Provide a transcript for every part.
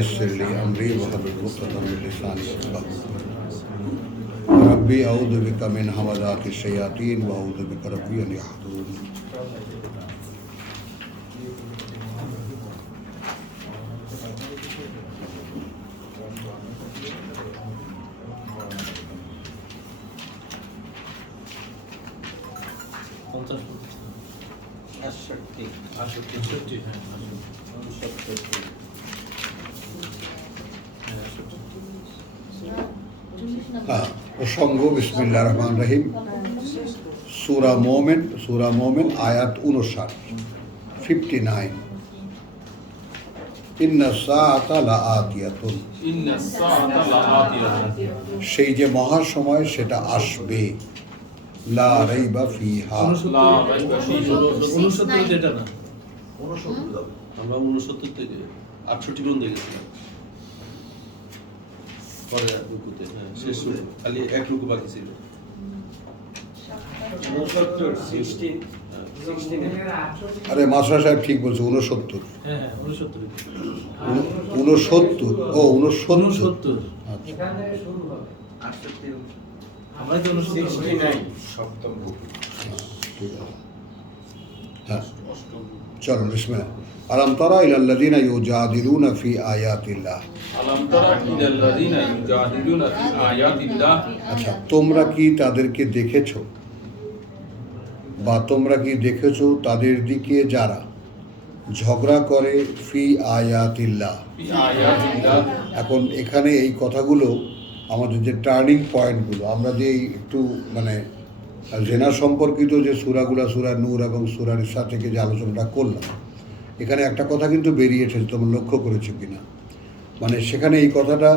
يسر لي أمري واحلل عقدة من لساني يفقهوا ربي أعوذ بك من همزات الشياطين وأعوذ بك ربي أن يحضرون প্রসঙ্গ বিসমিল্লাহির রহমানির রহিম সূরা মুমিন আয়াত 59 ইন্নাস সাআতা লাআতিয়াতুন সেই যে মহাসময় সেটা আসবে লা রাইবা ফিহা যেটা না আমরা 69 থেকে 68 পর্যন্ত গেছিলাম পরে রুকুতে শেষ খালি এক রুকু বাকি ছিল 69 আরে মাস্টার সাহেব ঠিক বলছে 69 হ্যাঁ 69 69 ও 69 এখান থেকে শুরু হবে 68 আমরা তো 69 সপ্তম রুকু ঠিক আছে হ্যাঁ চলো বিসমিল্লাহ আলম তারা ইলাল্লাযিনা ইউজাদিলুনা ফি আয়াতিল্লাহ আলম তারা ইলাল্লাযিনা ইউজাদিলুনা ফি আয়াতিল্লাহ আচ্ছা তোমরা কি তাদেরকে দেখেছো বা তোমরা কি দেখেছো তাদের দিকে যারা ঝগড়া করে ফি আয়াতিল্লাহ ফি আয়াতিল্লাহ এখন এখানে এই কথাগুলো আমাদের যে টার্নিং পয়েন্টগুলো আমরা যে একটু মানে জেনা সম্পর্কিত যে সূরাগুলো সূরা নূর এবং সূরা নিসা থেকে যে আলোচনাটা করলাম এখানে একটা কথা কিন্তু বেরিয়েছে তোমরা লক্ষ্য করেছো কিনা মানে সেখানে এই কথাটা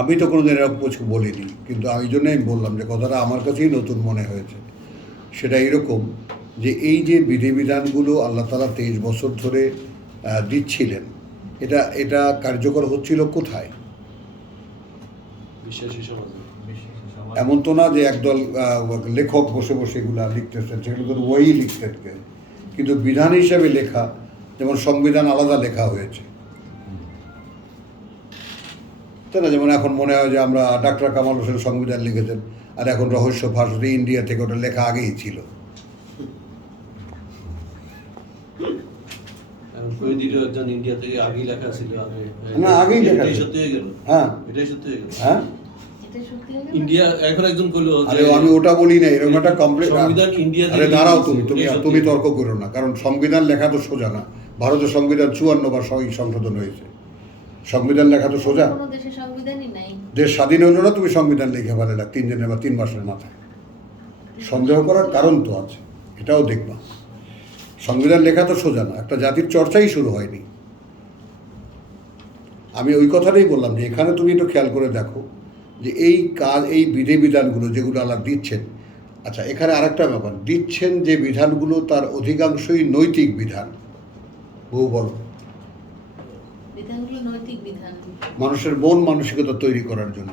আমি তো কোনোদিন এরকম কিছু বলিনি কিন্তু এই জন্যই আমি বললাম যে কথাটা আমার কাছেই নতুন মনে হয়েছে সেটা এরকম যে এই যে বিধিবিধানগুলো আল্লাহ তাআলা 23 বছর ধরে দিচ্ছিলেন এটা কার্যকর হচ্ছিল কোথায় বিশ্বাসী সমাজে এমন তো না যে একদল লেখক বসে বসে এগুলো লিখতেছেন সেগুলো তো ওই লিখতেন কিন্তু বিধান হিসেবে লেখা যেমন সংবিধান আলাদা লেখা হয়েছে তাই না যেমন এখন মনে হয় যে আমরা ডাক্তার কামাল হোসেন সংবিধান লিখেছেন আর এখন রহস্য ভাষাতে ইন্ডিয়া থেকে ওটা লেখা আগেই ছিল কয়েদিরও একজন ইন্ডিয়া থেকে আগেই লেখা ছিল না আগেই লেখা এটাই ছিল। সত্যি হয়ে গেল হ্যাঁ এটাই সত্যি হয়ে গেল হ্যাঁ ইন্ডিয়া এখন একজন কইলো আরে আমি ওটা বলি না এরকম একটা কমপ্লিট সংবিধান ইন্ডিয়া আরে থেকে দাঁড়াও লিখেছে, তুমি এটাই সত্যি। তুমি তর্ক করো না কারণ সংবিধান লেখা তো সোজা না ভারতের সংবিধান 54 বার সংশোধন হয়েছে সংবিধান লেখা তো সোজা কোনো দেশে সংবিধানই নাই। দেশ স্বাধীন হলো না তুমি সংবিধান লিখে পারে না 3 দিনের বা 3 মাসের মাথায় সন্দেহ করার কারণ তো আছে এটাও দেখবা সংবিধান লেখা তো সোজা না একটা জাতির চর্চাই শুরু হয়নি আমি ওই কথাটাই বললাম যে এখানে তুমি একটু খেয়াল করে দেখো যে এই কাজ এই বিধিবিধানগুলো যেগুলো আল্লাহ দিচ্ছেন আচ্ছা এখানে আরেকটা ব্যাপার দিচ্ছেন যে বিধানগুলো তার অধিকাংশই নৈতিক বিধান বহু বলো বিধানগুলো নৈতিক বিধান। মানুষের মন মানসিকতা তৈরি করার জন্য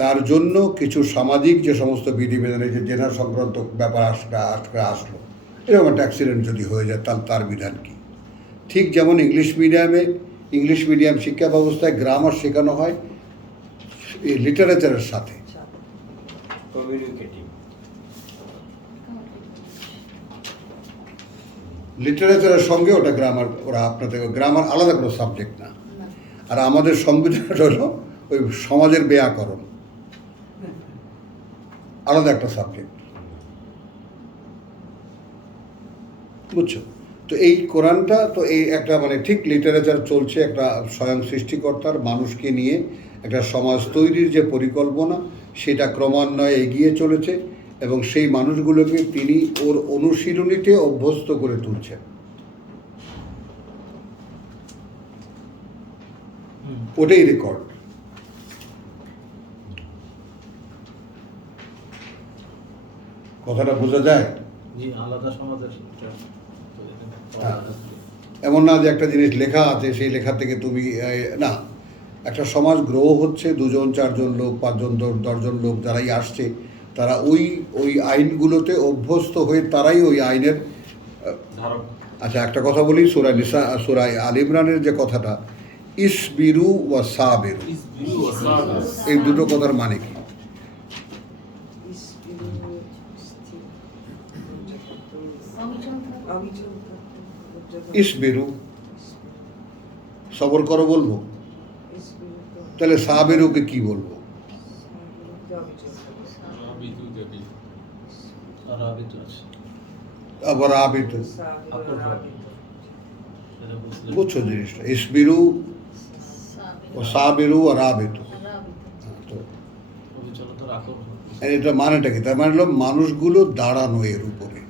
তার জন্য কিছু সামাজিক যে সমস্ত বিধিবিধানে যে জেনা সংক্রান্ত ব্যাপার আসলো এরকম একটা অ্যাক্সিডেন্ট যদি হয়ে যায় তাহলে তার বিধান কি ঠিক যেমন ইংলিশ মিডিয়াম শিক্ষা ব্যবস্থায় গ্রামার শেখানো হয় এই লিটারেচারের সাথে কমিউনিকেটিভ লিটারেচারের সঙ্গে ওটা গ্রামার ওরা আপনাদের গ্রামার আলাদা কোনো সাবজেক্ট না আর আমাদের সংবিধানটা হলো ওই সমাজের ব্যাকরণ আলাদা একটা সাবজেক্ট বুঝছো তো এই কোরআনটা তো এই একটা মানে ঠিক লিটারেচার চলছে একটা স্বয়ং সৃষ্টিকর্তার মানুষকে নিয়ে একটা সমাজ তৈরির যে পরিকল্পনা সেটা ক্রমান্বয়ে এগিয়ে চলেছে এবং সেই মানুষগুলোকে তিনি ওর অনুশীলনীতে অভ্যস্ত করে তুলছেন ওটাই রেকর্ড কথাটা বোঝা যায় জি আলাদা সমাজের এমন না যে একটা জিনিস লেখা আছে সেই লেখা থেকে তুমি না একটা সমাজ গ্রো হচ্ছে 2 জন 4 জন লোক 5 জন 10 জন লোক যারাই আসছে তারা ওই আইনগুলোতে অভ্যস্ত হয়ে তারাই ওই আইনের আচ্ছা একটা কথা বলি সূরা নিসা সূরা আল ইমরানের যে কথাটা ইসবিরু ওয়া সাবিরু, ইসবিরু ওয়া সাবিরু। এই দুটো কথার মানে কি? ইসবিরু সবর করো বলবো, তাহলে সাবিরুকে কি বলবো? রাবিতু দেখি। আর আবিত আছে আবার আবিত, সেটা বুঝলে বুঝছো জিনিসটা? ইসবিরু ও সাবিরু আর আবিত, তো অবিচলতার আকর্ষণ। এটা মানেটা কি? তার মানে হলো মানুষগুলো দাঁড়ানো এর উপরে।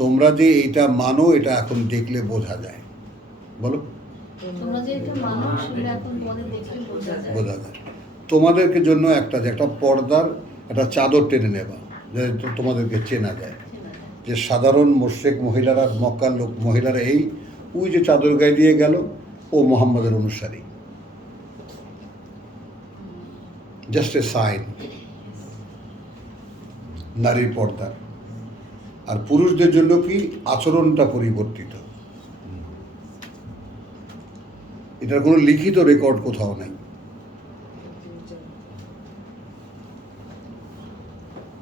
তোমরা যে এইটা মানো, এটা এখন দেখলে বোঝা যায়। বলো, তোমরা যে এটা মানুষ সেটা এখন তোমাদের দেখলে বোঝা যায়। বোঝা যায়। তোমাদেরকে জন্য একটা যে একটা পর্দার একটা চাদর টেনে নেবা, যাতে তোমাদেরকে চেনা যায়। যে সাধারণ মোশরেক মহিলারা, মক্কার লোক মহিলারা এই ওই যে চাদর গায়ে দিয়ে গেল, ও মোহাম্মদের অনুসারী, জাস্ট এ সাইন নারীর পর্দার। আর পুরুষদের জন্য কি? আচরণটা পরিবর্তিত। এটার কোনো লিখিত রেকর্ড কোথাও নাই।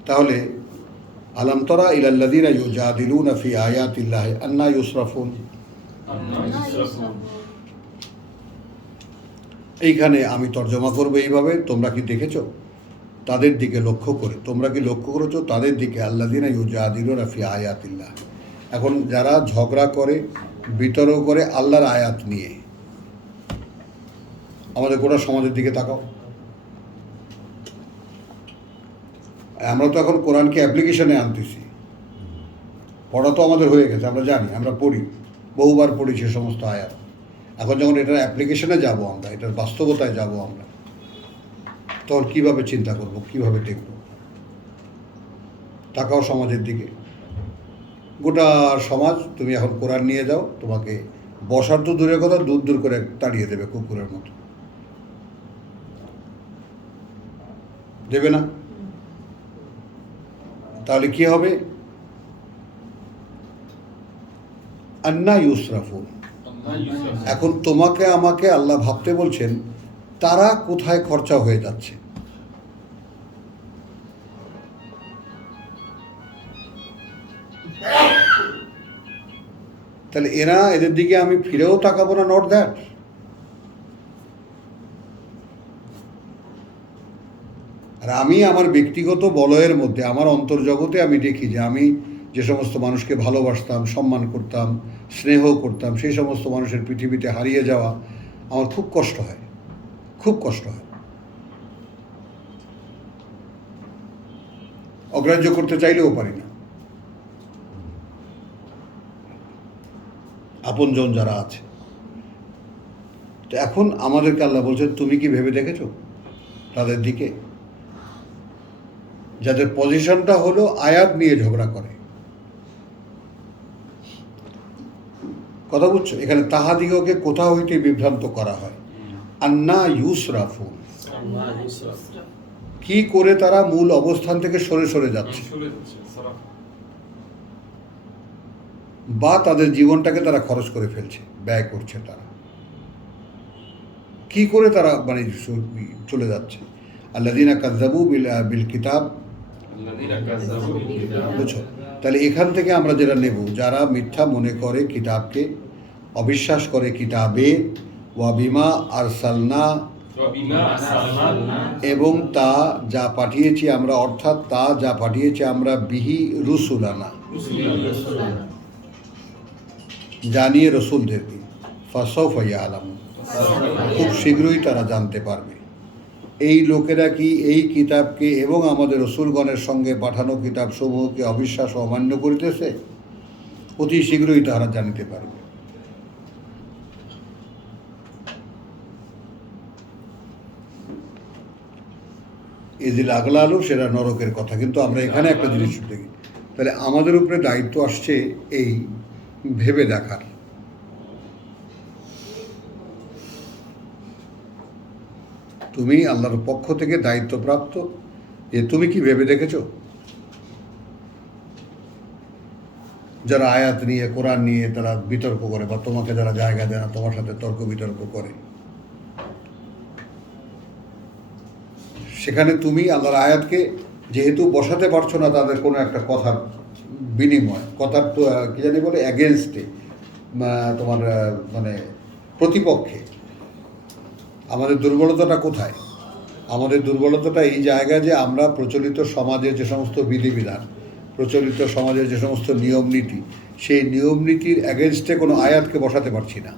তাহলে আলাম তারা ইলাল্লাযীনা ইউজাদিলুনা ফি আয়াতিল্লাহি আন্না ইউসরাফুন, এইখানে আমি তর্জমা করবো এইভাবে, তোমরা কি দেখেছো তাদের দিকে লক্ষ্য করে? তোমরা কি লক্ষ্য করেছো তাদের দিকে? আল্লাযীনা ইউজাদিলুনা ফি আয়াতিল্লাহ, এখন যারা ঝগড়া করে, বিতর্ক করে আল্লাহর আয়াত নিয়ে। আমাদের গোটা সমাজের দিকে তাকাও। আমরা তো এখন কোরআনকে অ্যাপ্লিকেশনে আনতেছি। পড়া তো আমাদের হয়ে গেছে, আমরা জানি, আমরা পড়ি, বহুবার পড়েছি সমস্ত আয়াত। এখন যখন এটার অ্যাপ্লিকেশনে যাব, আমরা এটার বাস্তবতায় যাব, আমরা তখন কীভাবে চিন্তা করব, কীভাবে দেখব? তাকাও সমাজের দিকে। গোটা সমাজ, তুমি এখন কোরআন নিয়ে যাও, তোমাকে বসার তো দূরের কথা, দূর দূর করে তাড়িয়ে দেবে কুকুরের মতো, দেবে না? তাহলে কি হবে? আন্না ইউসরাফুন। এখন তোমাকে আমাকে আল্লাহ ভাবতে বলছেন, তারা কোথায় খরচা হয়ে যাচ্ছে। তাহলে এদের দিকে আমি ফিরেও তাকাবো না? Not that. আর আমি আমার ব্যক্তিগত বলয়ের মধ্যে, আমার অন্তর্জগতে আমি দেখি যে আমি যে সমস্ত মানুষকে ভালোবাসতাম, সম্মান করতাম, স্নেহ করতাম, সেই সমস্ত মানুষের পৃথিবীতে হারিয়ে যাওয়া আমার খুব কষ্ট হয়, খুব কষ্ট হয়। অগ্রাহ্য করতে চাইলেও পারি না। আপনজন যারা আছে, তো এখন আমাদেরকে আল্লাহ বলছেন, তুমি কি ভেবে দেখেছো তাদের দিকে, যাদের পজিশনটা হলো আয়াত নিয়ে ঝগড়া করে? কথা বুঝছো? এখানে তাহাদিগকে কোথা হইতে বিভ্রান্ত করা হয়। আন্না ইউসরাফুন, কি করে তারা মূল অবস্থান থেকে সরে সরে যাচ্ছে, বা তাদের জীবনটাকে তারা খরচ করে ফেলছে, ব্যয় করছে। তারা কি করে তারা মানে চলে যাচ্ছে? আল্লাযীনা কাযযাবু বিল কিতাব, বুঝছো? তাহলে এখান থেকে আমরা যেটা নেব, যারা মিথ্যা মনে করে কিতাবকে, অবিশ্বাস করে কিতাবে, ওয়া বিমা আরসালনা, এবং তা যা পাঠিয়েছি আমরা, অর্থাৎ তা যা পাঠিয়েছি আমরা, বিহি রুসুলানা, জানিয়ে রসুলদেরকে, ফাসাউফা ইয়ালামুন, খুব শীঘ্রই তারা জানতে পারবে। এই লোকেরা কি এই কিতাবকে এবং আমাদের রসুলগণের সঙ্গে পাঠানো কিতাব সমূহকে অবিশ্বাস ও অমান্য করিতেছে? অতি শীঘ্রই তারা জানিতে পারবে। ইযিল আগলালু, সেটা নরকের কথা। কিন্তু আমরা এখানে একটা জিনিস দেখি, তাহলে আমাদের উপরে দায়িত্ব আসছে এই ভেবে দেখার। তুমি আল্লাহর পক্ষ থেকে দায়িত্বপ্রাপ্ত, যে তুমি কি ভেবে দেখেছো? যারা আয়াত নিয়ে, কোরআন নিয়ে তারা বিতর্ক করে, বা তোমাকে যারা জায়গা দেয় না, তোমার সাথে তর্ক বিতর্ক করে, সেখানে তুমি আল্লাহর আয়াতকে যেহেতু বসাতে পারছো না তাদের কোনো একটা কথার বিনিময়, কথার কী জানি বলে অ্যাগেনস্টে, তোমার মানে প্রতিপক্ষে। আমাদের দুর্বলতাটা কোথায়? আমাদের দুর্বলতাটা এই জায়গায় যে আমরা প্রচলিত সমাজে যে সমস্ত বিধিবিধান, প্রচলিত সমাজের যে সমস্ত নিয়ম নীতি, সেই নিয়ম নীতির অ্যাগেনস্টে কোনো আয়াতকে বসাতে পারছি না।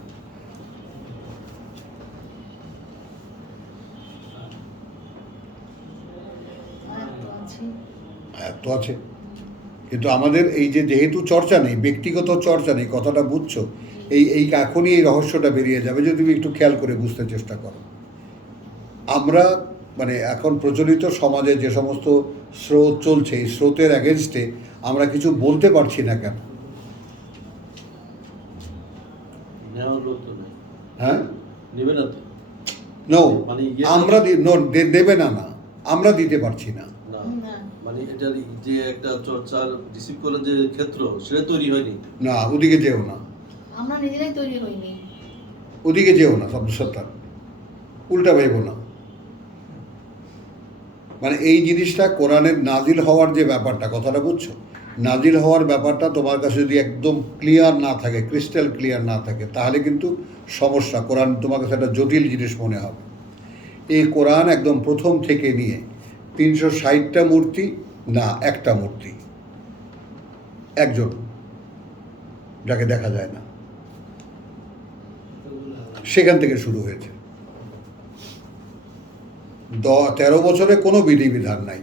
আয়াত তো আছে। আয়াত তো আছে, কিন্তু আমাদের এই যে যেহেতু চর্চা নেই, ব্যক্তিগত চর্চা নেই, কথাটা বুঝছো, এই এখনই এই রহস্যটা বেরিয়ে যাবে যে তুমি একটু খেয়াল করে বুঝতে চেষ্টা করো। আমরা মানে এখন প্রচলিত সমাজে যে সমস্ত স্রোত চলছে, এই স্রোতের অ্যাগেনস্টে আমরা কিছু বলতে পারছি না কেন? নেওয়ার লোক তো নেই, হ্যাঁ, নেবে না তো। নো, মানে আমরা দেবে না, আমরা দিতে পারছি না। না, না। মানে এটার যে একটা চর্চার রিসিভ করার যে ক্ষেত্র, সেটা তৈরি হয়নি। না, ওদিকে যেও না, আমরা নিজেরাই তৈরি হইনি। ওদিকে যেও না, শব্দ সত্তার উল্টা ভেবো না। মানে এই জিনিসটা কোরআনের নাজিল হওয়ার যে ব্যাপারটা, কথাটা বুঝছো, নাজিল হওয়ার ব্যাপারটা তোমার কাছে যদি একদম ক্লিয়ার না থাকে, ক্রিস্টাল ক্লিয়ার না থাকে, তাহলে কিন্তু সমস্যা। কোরআন তোমার কাছে একটা জটিল জিনিস মনে হবে। এই কোরআন একদম প্রথম থেকে নিয়ে 360টা মূর্তি না, একটা মূর্তি, একজন, যাকে দেখা যায় না, সেখান থেকে শুরু হয়েছে। 13 বছরে কোনো বিধিবিধান নাই,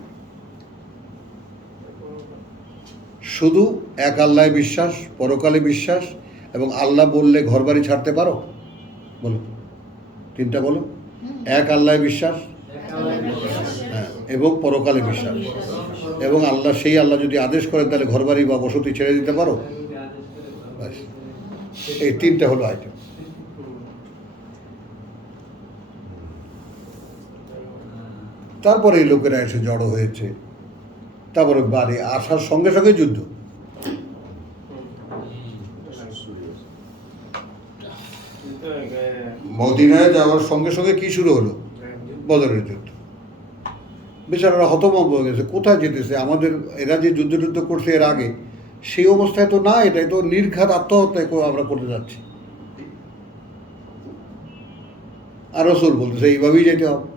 শুধু এক আল্লাহ বিশ্বাস, পরকালে বিশ্বাস, এবং আল্লাহ বললে ঘরবাড়ি ছাড়তে পারো, বলো, তিনটা বলো। এক আল্লাহ বিশ্বাস, হ্যাঁ, এবং পরকালে বিশ্বাস, এবং আল্লাহ, সেই আল্লাহ যদি আদেশ করেন তাহলে ঘরবাড়ি বা বসতি ছেড়ে দিতে পারো। ব্যাস, এই তিনটা হলো আইটেম। তারপরে এই লোকেরা এসে জড়ো হয়েছে, তারপরে বাড়ি আসার সঙ্গে সঙ্গে যুদ্ধ। মদিনায় যাওয়ার সঙ্গে সঙ্গে কি শুরু হলো? বদরের যুদ্ধ। বেচারারা হতভম্ব হয়ে গেছে, কোথায় যেতেছে? আমাদের এরা যে যুদ্ধ করছে এর আগে, সেই অবস্থায় তো না, এটাই তো নির্ঘাত আত্মহত্যায় আমরা করতে যাচ্ছি। আর রাসূল বলতেছে এইভাবেই যেতে হবে।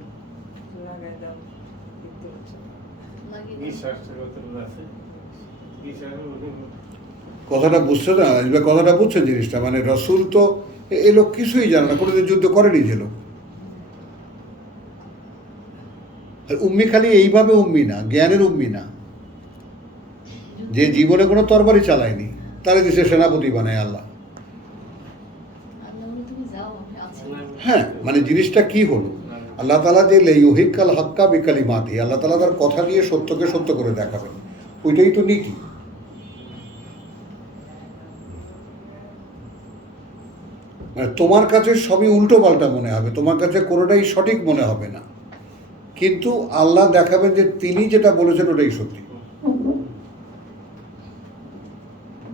কথাটা বুঝছে না, কথাটা বুঝছে জিনিসটা, মানে রসুল তো এ লোক কিছুই জানে না, কোনোদিন যুদ্ধ করেনি যে লোক। উম্মি খালি এইভাবে উম্মি না, জ্ঞানের উম্মি না, যে জীবনে কোনো তরবারি চালায়নি, তারে দেশে সেনাপতি বানায় আল্লাহ। আল্লাহ বলে তুমি যাও, আমি আছি। হ্যাঁ, মানে জিনিসটা কি হলো? আল্লাহ তালা যে ইউহিক্কাল হাক্কা বিকালিমাতি, আল্লাহ তালা তার কথা দিয়ে সত্যকে সত্য করে দেখাবেন, ওইটাই তো নীতি। মানে তোমার কাছে সবই উল্টো পাল্টা মনে হবে, তোমার কাছে কোনোটাই সঠিক মনে হবে না, কিন্তু আল্লাহ দেখাবেন যে তিনি যেটা বলেছেন ওটাই সত্যি।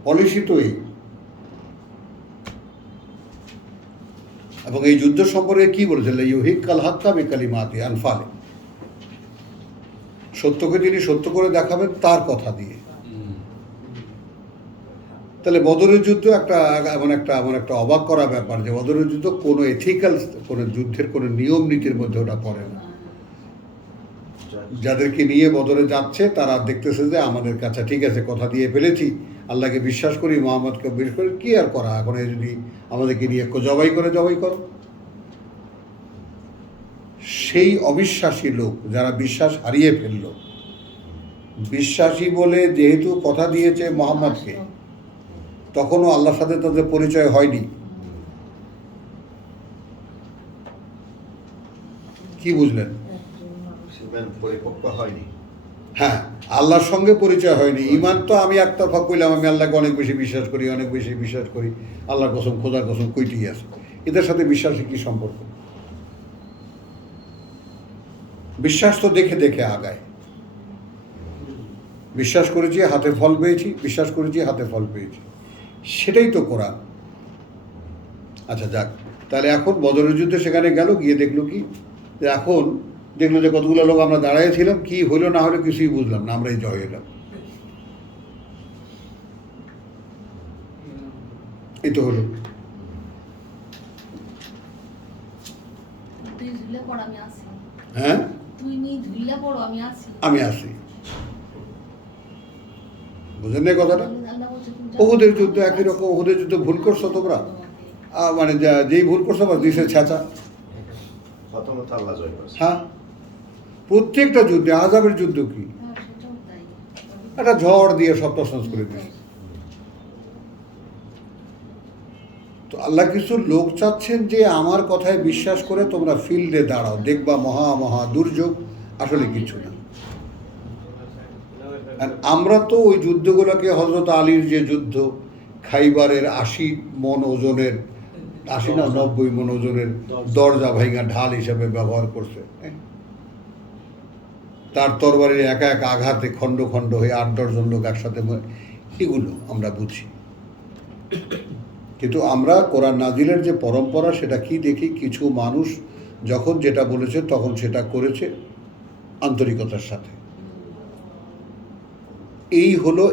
পলিসি তো এই। এবং এই যুদ্ধ সম্পর্কে কি বলেছেন? ইউহিক্কাল হাক্কা বিকালিমাতি আনফালে, সত্যকে তিনি সত্য করে দেখাবেন তার কথা দিয়ে। তাহলে বদরের যুদ্ধ এমন একটা অবাক করা ব্যাপার যে বদরের যুদ্ধ কোনো এথিক্যাল, কোনো যুদ্ধের কোনো নিয়ম নীতির মধ্যে ওটা পড়ে না। যাদেরকে নিয়ে বদরে যাচ্ছে তারা দেখতেছে যে আমাদের কাছে ঠিক আছে, কথা দিয়ে ফেলেছি, আল্লাহকে বিশ্বাস করি, মোহাম্মদকে বিশ্বাস করি, কি আর করা, এখন যদি আমাদেরকে নিয়ে জবাই করো। সেই অবিশ্বাসী লোক যারা বিশ্বাস হারিয়ে ফেলল, বিশ্বাসী বলে যেহেতু কথা দিয়েছে মোহাম্মদকে, তখনও আল্লাহর সাথে তাদের পরিচয় হয়নি। কি বুঝলেন? পরিপক্ক হয়নি। হ্যাঁ, আল্লাহর সঙ্গে পরিচয় হয়নি। ইমান তো আমি একতরফা কইলাম, আমি আল্লাহকে অনেক বেশি বিশ্বাস করি, আল্লাহর কসম, খোদার কসম, কইটি আছে। এদের সাথে বিশ্বাসের কি সম্পর্ক? বিশ্বাস তো দেখে দেখে আগায়। বিশ্বাস করেছি, হাতে ফল পেয়েছি, বিশ্বাস করেছি, হাতে ফল পেয়েছি, সেটাই তো কোরআন। আচ্ছা যাক, তাহলে এখন বদরের যুদ্ধে সেখানে গেল, গিয়ে দেখলো কি যে এখন দেখলো যে কতগুলো লোক আমরা দাঁড়াইছিলাম, কি হইলো না হলো কিছুই বুঝলাম না, আমরাই জয় এলাম। এই তো হলো। তুই ঝুলে পড়, আমি আসি। হ্যাঁ, তুই নি ঝুলে পড়ো, আমি আসি। আমি আসি। বুঝেন না কথাটা? আল্লাহ বলছে, তুমি যাও। ওহুদের যুদ্ধ একই রকম। ওহুদের যুদ্ধ ভুল করছো তোমরা, মানে যেই ভুল করছো বা দিশে ছাঁচা। প্রথমত আল্লাহ জয় করেছে। হ্যাঁ, প্রত্যেকটা যুদ্ধে। আযাবের যুদ্ধ কি? হ্যাঁ, সেটাও তাই। একটা ঝড় দিয়ে সব তছনছ করে দিয়েছে। তো আল্লাহ কিছু লোক চাচ্ছেন যে আমার কথায় বিশ্বাস করে তোমরা ফিল্ডে দাঁড়াও, দেখবা মহা মহা দুর্যোগ আসলে কিছু না। আর আমরা তো ওই যুদ্ধগুলোকে হযরত আলীর যে যুদ্ধ, খাইবারের ৮০ মণ ওজনের, ৮০ না ৯০ মণ ওজনের দরজা ভাইঙা ঢাল হিসাবে ব্যবহার করছে। তার তরবারির একা একা আঘাতে খণ্ড খণ্ড হয়ে ৮-১০ জন লোক একসাথে এগুলো আমরা বুঝি। কিন্তু আমরা কোরআন নাজিলের যে পরম্পরা সেটা কি দেখি, কিছু মানুষ যখন যেটা বলেছে তখন সেটা করেছে আন্তরিকতার সাথে।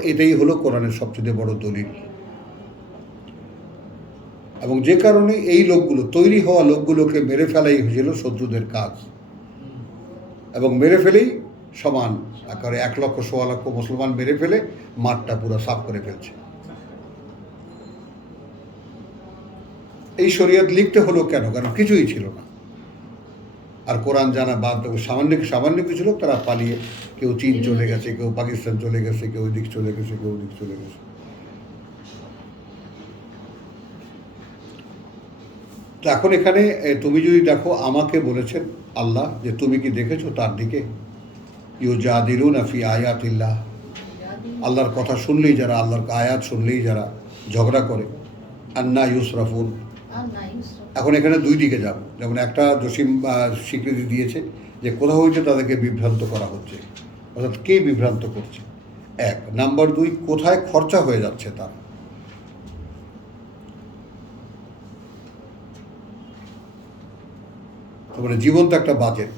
এটাই হলো কোরআনের সবচেয়ে বড় দলিল। এবং যে কারণে এই লোকগুলো, তৈরি হওয়া লোকগুলোকে মেরে ফেলাই হয়েছিল শত্রুদের কাজ, এবং মেরে ফেলেই সমান আকারে ১,০০,০০০ মুসলমান মেরে ফেলে মাঠটা পুরো সাফ করে ফেলছে। এই শরীয়ত লিখতে হলো কেন? কারণ কিছুই ছিল না। আর কোরআন জানা বাদ, সামান্য কিছু লোক তারা পালিয়ে, কেউ চীন চলে গেছে, কেউ পাকিস্তান চলে গেছে, কেউ ওদিক চলে গেছে, কেউ ওদিক চলে গেছে। তো এখন এখানে তুমি যদি দেখো, আমাকে বলেছেন আল্লাহ যে তুমি কি দেখেছো তার দিকে? ইউজাদিলুনা ফি আয়াতিল্লাহ, আল্লাহর কথা শুনলেই যারা, আল্লাহর আয়াত শুনলেই যারা ঝগড়া করে, আন্না ইউসরাফুন। আর নাই ইউসুফ। এখন এখানে দুই দিকে যাব। যেমন একটা জসিম স্বীকৃতি দিয়েছে যে কোথাও হইতে তাদেরকে বিভ্রান্ত করা হচ্ছে, অর্থাৎ কে বিভ্রান্ত করছে, এক। নাম্বার দুই, কোথায় খরচা হয়ে যাচ্ছে তার। তারপরে জীবন তো একটা বাজেট,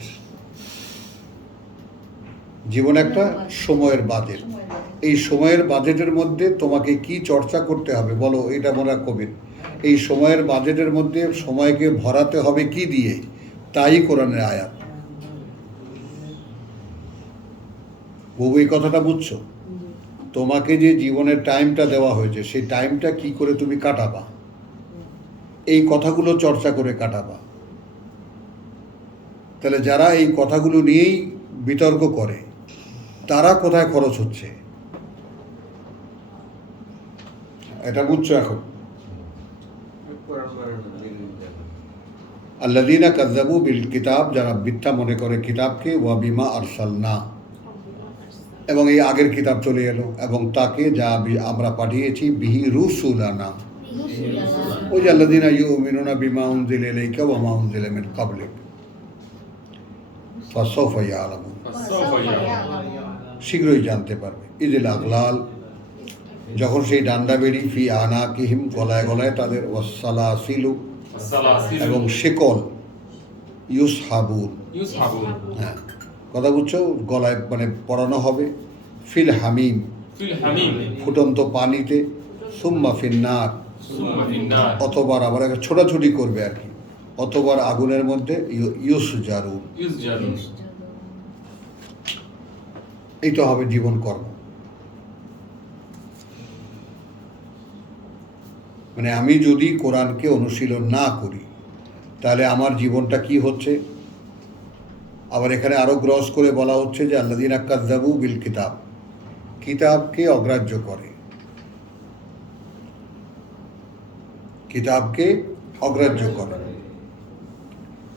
জীবন একটা সময়ের বাজেট। এই সময়ের বাজেটের মধ্যে তোমাকে কি চর্চা করতে হবে বলো, এটা মনে কবির। এই সময়ের বাজেটের মধ্যে সময়কে ভরাতে হবে কি দিয়ে, তাই কোরআনের আয়াত। বহু এই কথাটা বুঝছো? তোমাকে যে জীবনের টাইমটা দেওয়া হয়েছে, সেই টাইমটা কি করে তুমি কাটাবা, এই কথাগুলো চর্চা করে কাটাবা। তাহলে যারা এই কথাগুলো নিয়েই বিতর্ক করে, তারা কোথায় খরচ হচ্ছে এটা বুঝছো এখন? আল্লাযীনা কাযযাবু বিল কিতাব, যারা মিথ্যা মনে করে কিতাবকে, ওয়া বিমা আরসালনা, এবং এই আগের কিতাব চলে এলো, এবং তাকে যা আমরা পাঠিয়েছি, বিহি রুসুলানা, ওই যে আল্লাযীনা ইউমিনুনা বিমা উনজিলা ইলাইকা ওয়া মা উনজিলা মিন ক্বাবলিক ফাসাউফা ইয়ালামুন, শীঘ্রই জানতে পারবে। ইদিল আগলাল, যখন সেই ডান্ডা বেরি, ফি আনাকিহিম, গলায় গলায় তাদের, ওয়াসসালাসিলু, এবং শিকল, ইউসহাবুন, হ্যাঁ কথা বুঝছো, গলায় মানে পরানো হবে, ফিল হামিম, ফুটন্ত পানিতে, সুম্মা ফিন্নার, অতবার আবার ছোটাছুটি করবে আর কি, অতবার আগুনের মধ্যে, ইউসজারুন, এই তো হবে জীবন কর্ম। মানে আমি যদি কোরআনকে অনুশীলন না করি, তাহলে আমার জীবনটা কি হচ্ছে? আবার এখানে আরো গ্রস করে বলা হচ্ছে যে আল্লাযীনা কাযযাবু বিল কিতাব, কিতাবকে অগ্রাহ্য করে, কিতাবকে অগ্রাহ্য করে,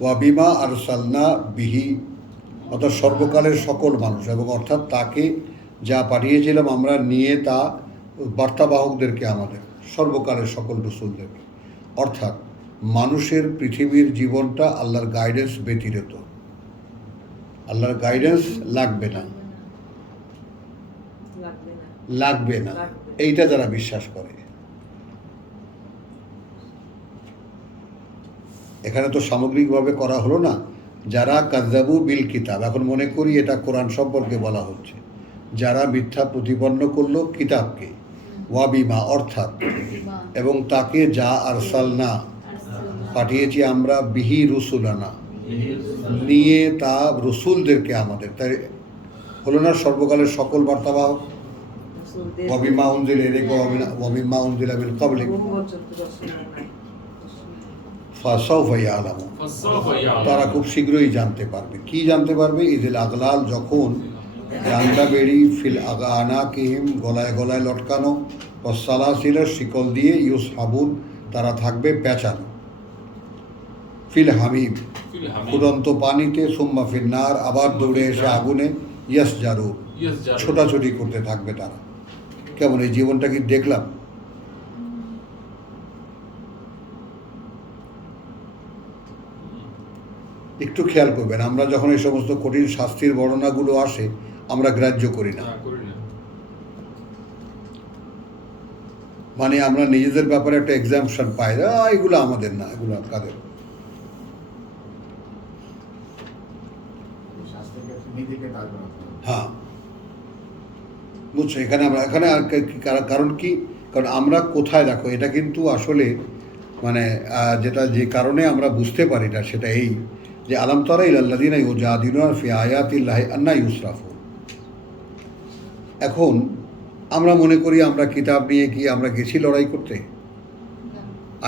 ওয়া বিমা আরসালনা বিহি, অর্থাৎ সর্বকালের সকল মানুষ, এবং অর্থাৎ তাকে যা পাঠিয়েছিলাম আমরা নিয়ে, তা বার্তাবাহকদেরকে, আমাদের সর্বকালের সকল রসুলদেরকে। অর্থাৎ মানুষের পৃথিবীর জীবনটা আল্লাহর গাইডেন্স ব্যতীত, আল্লাহর গাইডেন্স লাগবে না, লাগবে না, এইটা যারা বিশ্বাস করে। এখানে তো সামগ্রিকভাবে করা হলো না যারা কাযযাবু বিল কিতাব, এখন মনে করি এটা কোরআন সম্পর্কে বলা হচ্ছে, যারা মিথ্যা প্রতিপন্ন করলো কিতাবকে, ওয়াবিমা অর্থাৎ এবং তাকে যা আরসালনা পাঠিয়েছি আমরা বিহি রুসুলানা নিয়ে তা রসুলদেরকে আমাদের, তাই হলো না সর্বকালের সকল বার্তাবাহক, ওয়াবিমা উনজিলা ইলাইকা ওয়াবিমা উনজিলা মিন ক্বাবলিক ফাসাউফা ইয়ালামুন, তারা খুব শীঘ্রই জানতে পারবে। কি জানতে পারবে? ইদিল আগলাল, যখন রান্ডা বেড়ি ফিল আগানাকিহিম, গলায় গলায় লটকানো, ওয়াসসালাসিলের শিকল দিয়ে, ইউস হাবুন, তারা থাকবে পেঁচানো, ফিল হামিম, ফুটন্ত পানিতে, সুম্মা ফিন্নার, আবার দৌড়ে এসে আগুনে, ইয়াস জারুর, ছোটাছুটি করতে থাকবে তারা। কেমন এই জীবনটা কি দেখলাম? একটু খেয়াল করবেন, আমরা যখন এই সমস্ত কঠিন শাস্তির বর্ণনাগুলো আসে আমরা গ্রাহ্য করি না, মানে আমরা নিজেদের ব্যাপারে একটা এক্সাম্পশন পাই, এগুলো আমাদের না, এগুলো কাদের। হ্যাঁ, বুঝছো, এখানে আমরা এখানে আর কারণ কি, কারণ আমরা কোথায়, দেখো এটা কিন্তু আসলে মানে যেটা যে কারণে আমরা বুঝতে পারি না সেটা এই যে আলাম তারা ইলাল্লাযিনা ইউজাদিলুনা ফি আয়াতিল্লাহি আন্না ইউসরাফুন। এখন আমরা মনে করি আমরা কিতাব নিয়ে কি আমরা গেছি লড়াই করতে?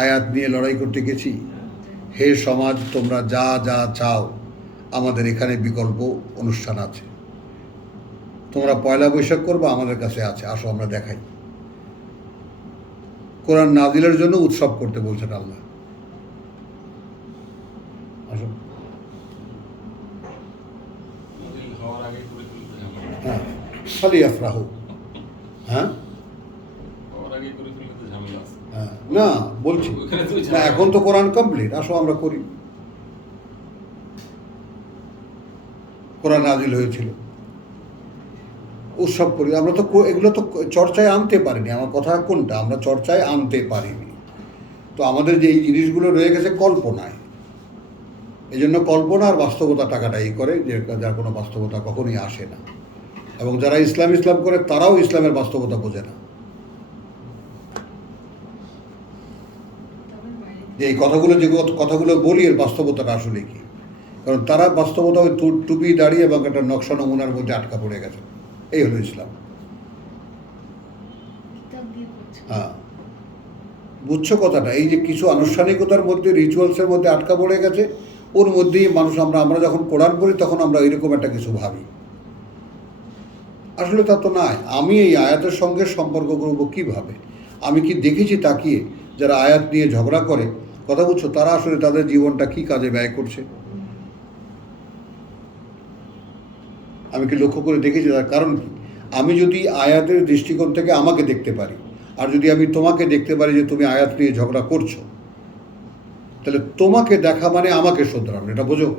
আয়াত নিয়ে লড়াই করতে গেছি? হে সমাজ, তোমরা যা যা চাও আমাদের এখানে বিকল্প অনুষ্ঠান আছে, তোমরা পয়লা বৈশাখ করবে, আমাদের কাছে আছে, আসো আমরা দেখাই। কোরআন নাজিলের জন্য উৎসব করতে বলছেন আল্লাহ, আসো। হ্যাঁ, খালি আফরাহু। হ্যাঁ হ্যাঁ, না বলছি না, এখন তো কোরআন কমপ্লিট, আসো আমরা করি। কোরআন নাজিল হয়েছিল, উৎসব করি আমরা, তো এগুলো তো চর্চায় আনতে পারিনি। আমার কথা কোনটা, আমরা চর্চায় আনতে পারিনি। তো আমাদের যে এই জিনিসগুলো রয়ে গেছে কল্পনায়, এই জন্য কল্পনা আর বাস্তবতা টাকাটা এই করে, যে যার কোনো বাস্তবতা কখনোই আসে না। এবং যারা ইসলাম ইসলাম করে তারাও ইসলামের বাস্তবতা বোঝে না, যে এই কথাগুলো যে কথাগুলো বলি এর বাস্তবতাটা আসলে কি। কারণ তারা বাস্তবতা ওই টুপি দাঁড়িয়ে এবং একটা নকশা নমুনার মধ্যে আটকা পড়ে গেছে। এই হলো ইসলাম। হ্যাঁ, বুঝছো কথাটা? এই যে কিছু আনুষ্ঠানিকতার মধ্যে, রিচুয়ালসের মধ্যে আটকা পড়ে গেছে, ওর মধ্যেই মানুষ, আমরা যখন কোরআন পড়ি তখন আমরা এরকম একটা কিছু ভাবি, আসলে তা তো নয়। আমি এই আয়াতের সঙ্গে সম্পর্ক করবো কীভাবে? আমি কি দেখেছি তাকিয়ে যারা আয়াত নিয়ে ঝগড়া করে, কথা বুঝছো, তারা আসলে তাদের জীবনটা কি কাজে ব্যয় করছে? আমি কি লক্ষ্য করে দেখেছি তার কারণ কি? আমি যদি আয়াতের দৃষ্টিকোণ থেকে আমাকে দেখতে পারি, আর যদি আমি তোমাকে দেখতে পারি যে তুমি আয়াত নিয়ে ঝগড়া করছো, তাহলে তোমাকে দেখা মানে আমাকে শোধরানো, এটা বোঝো?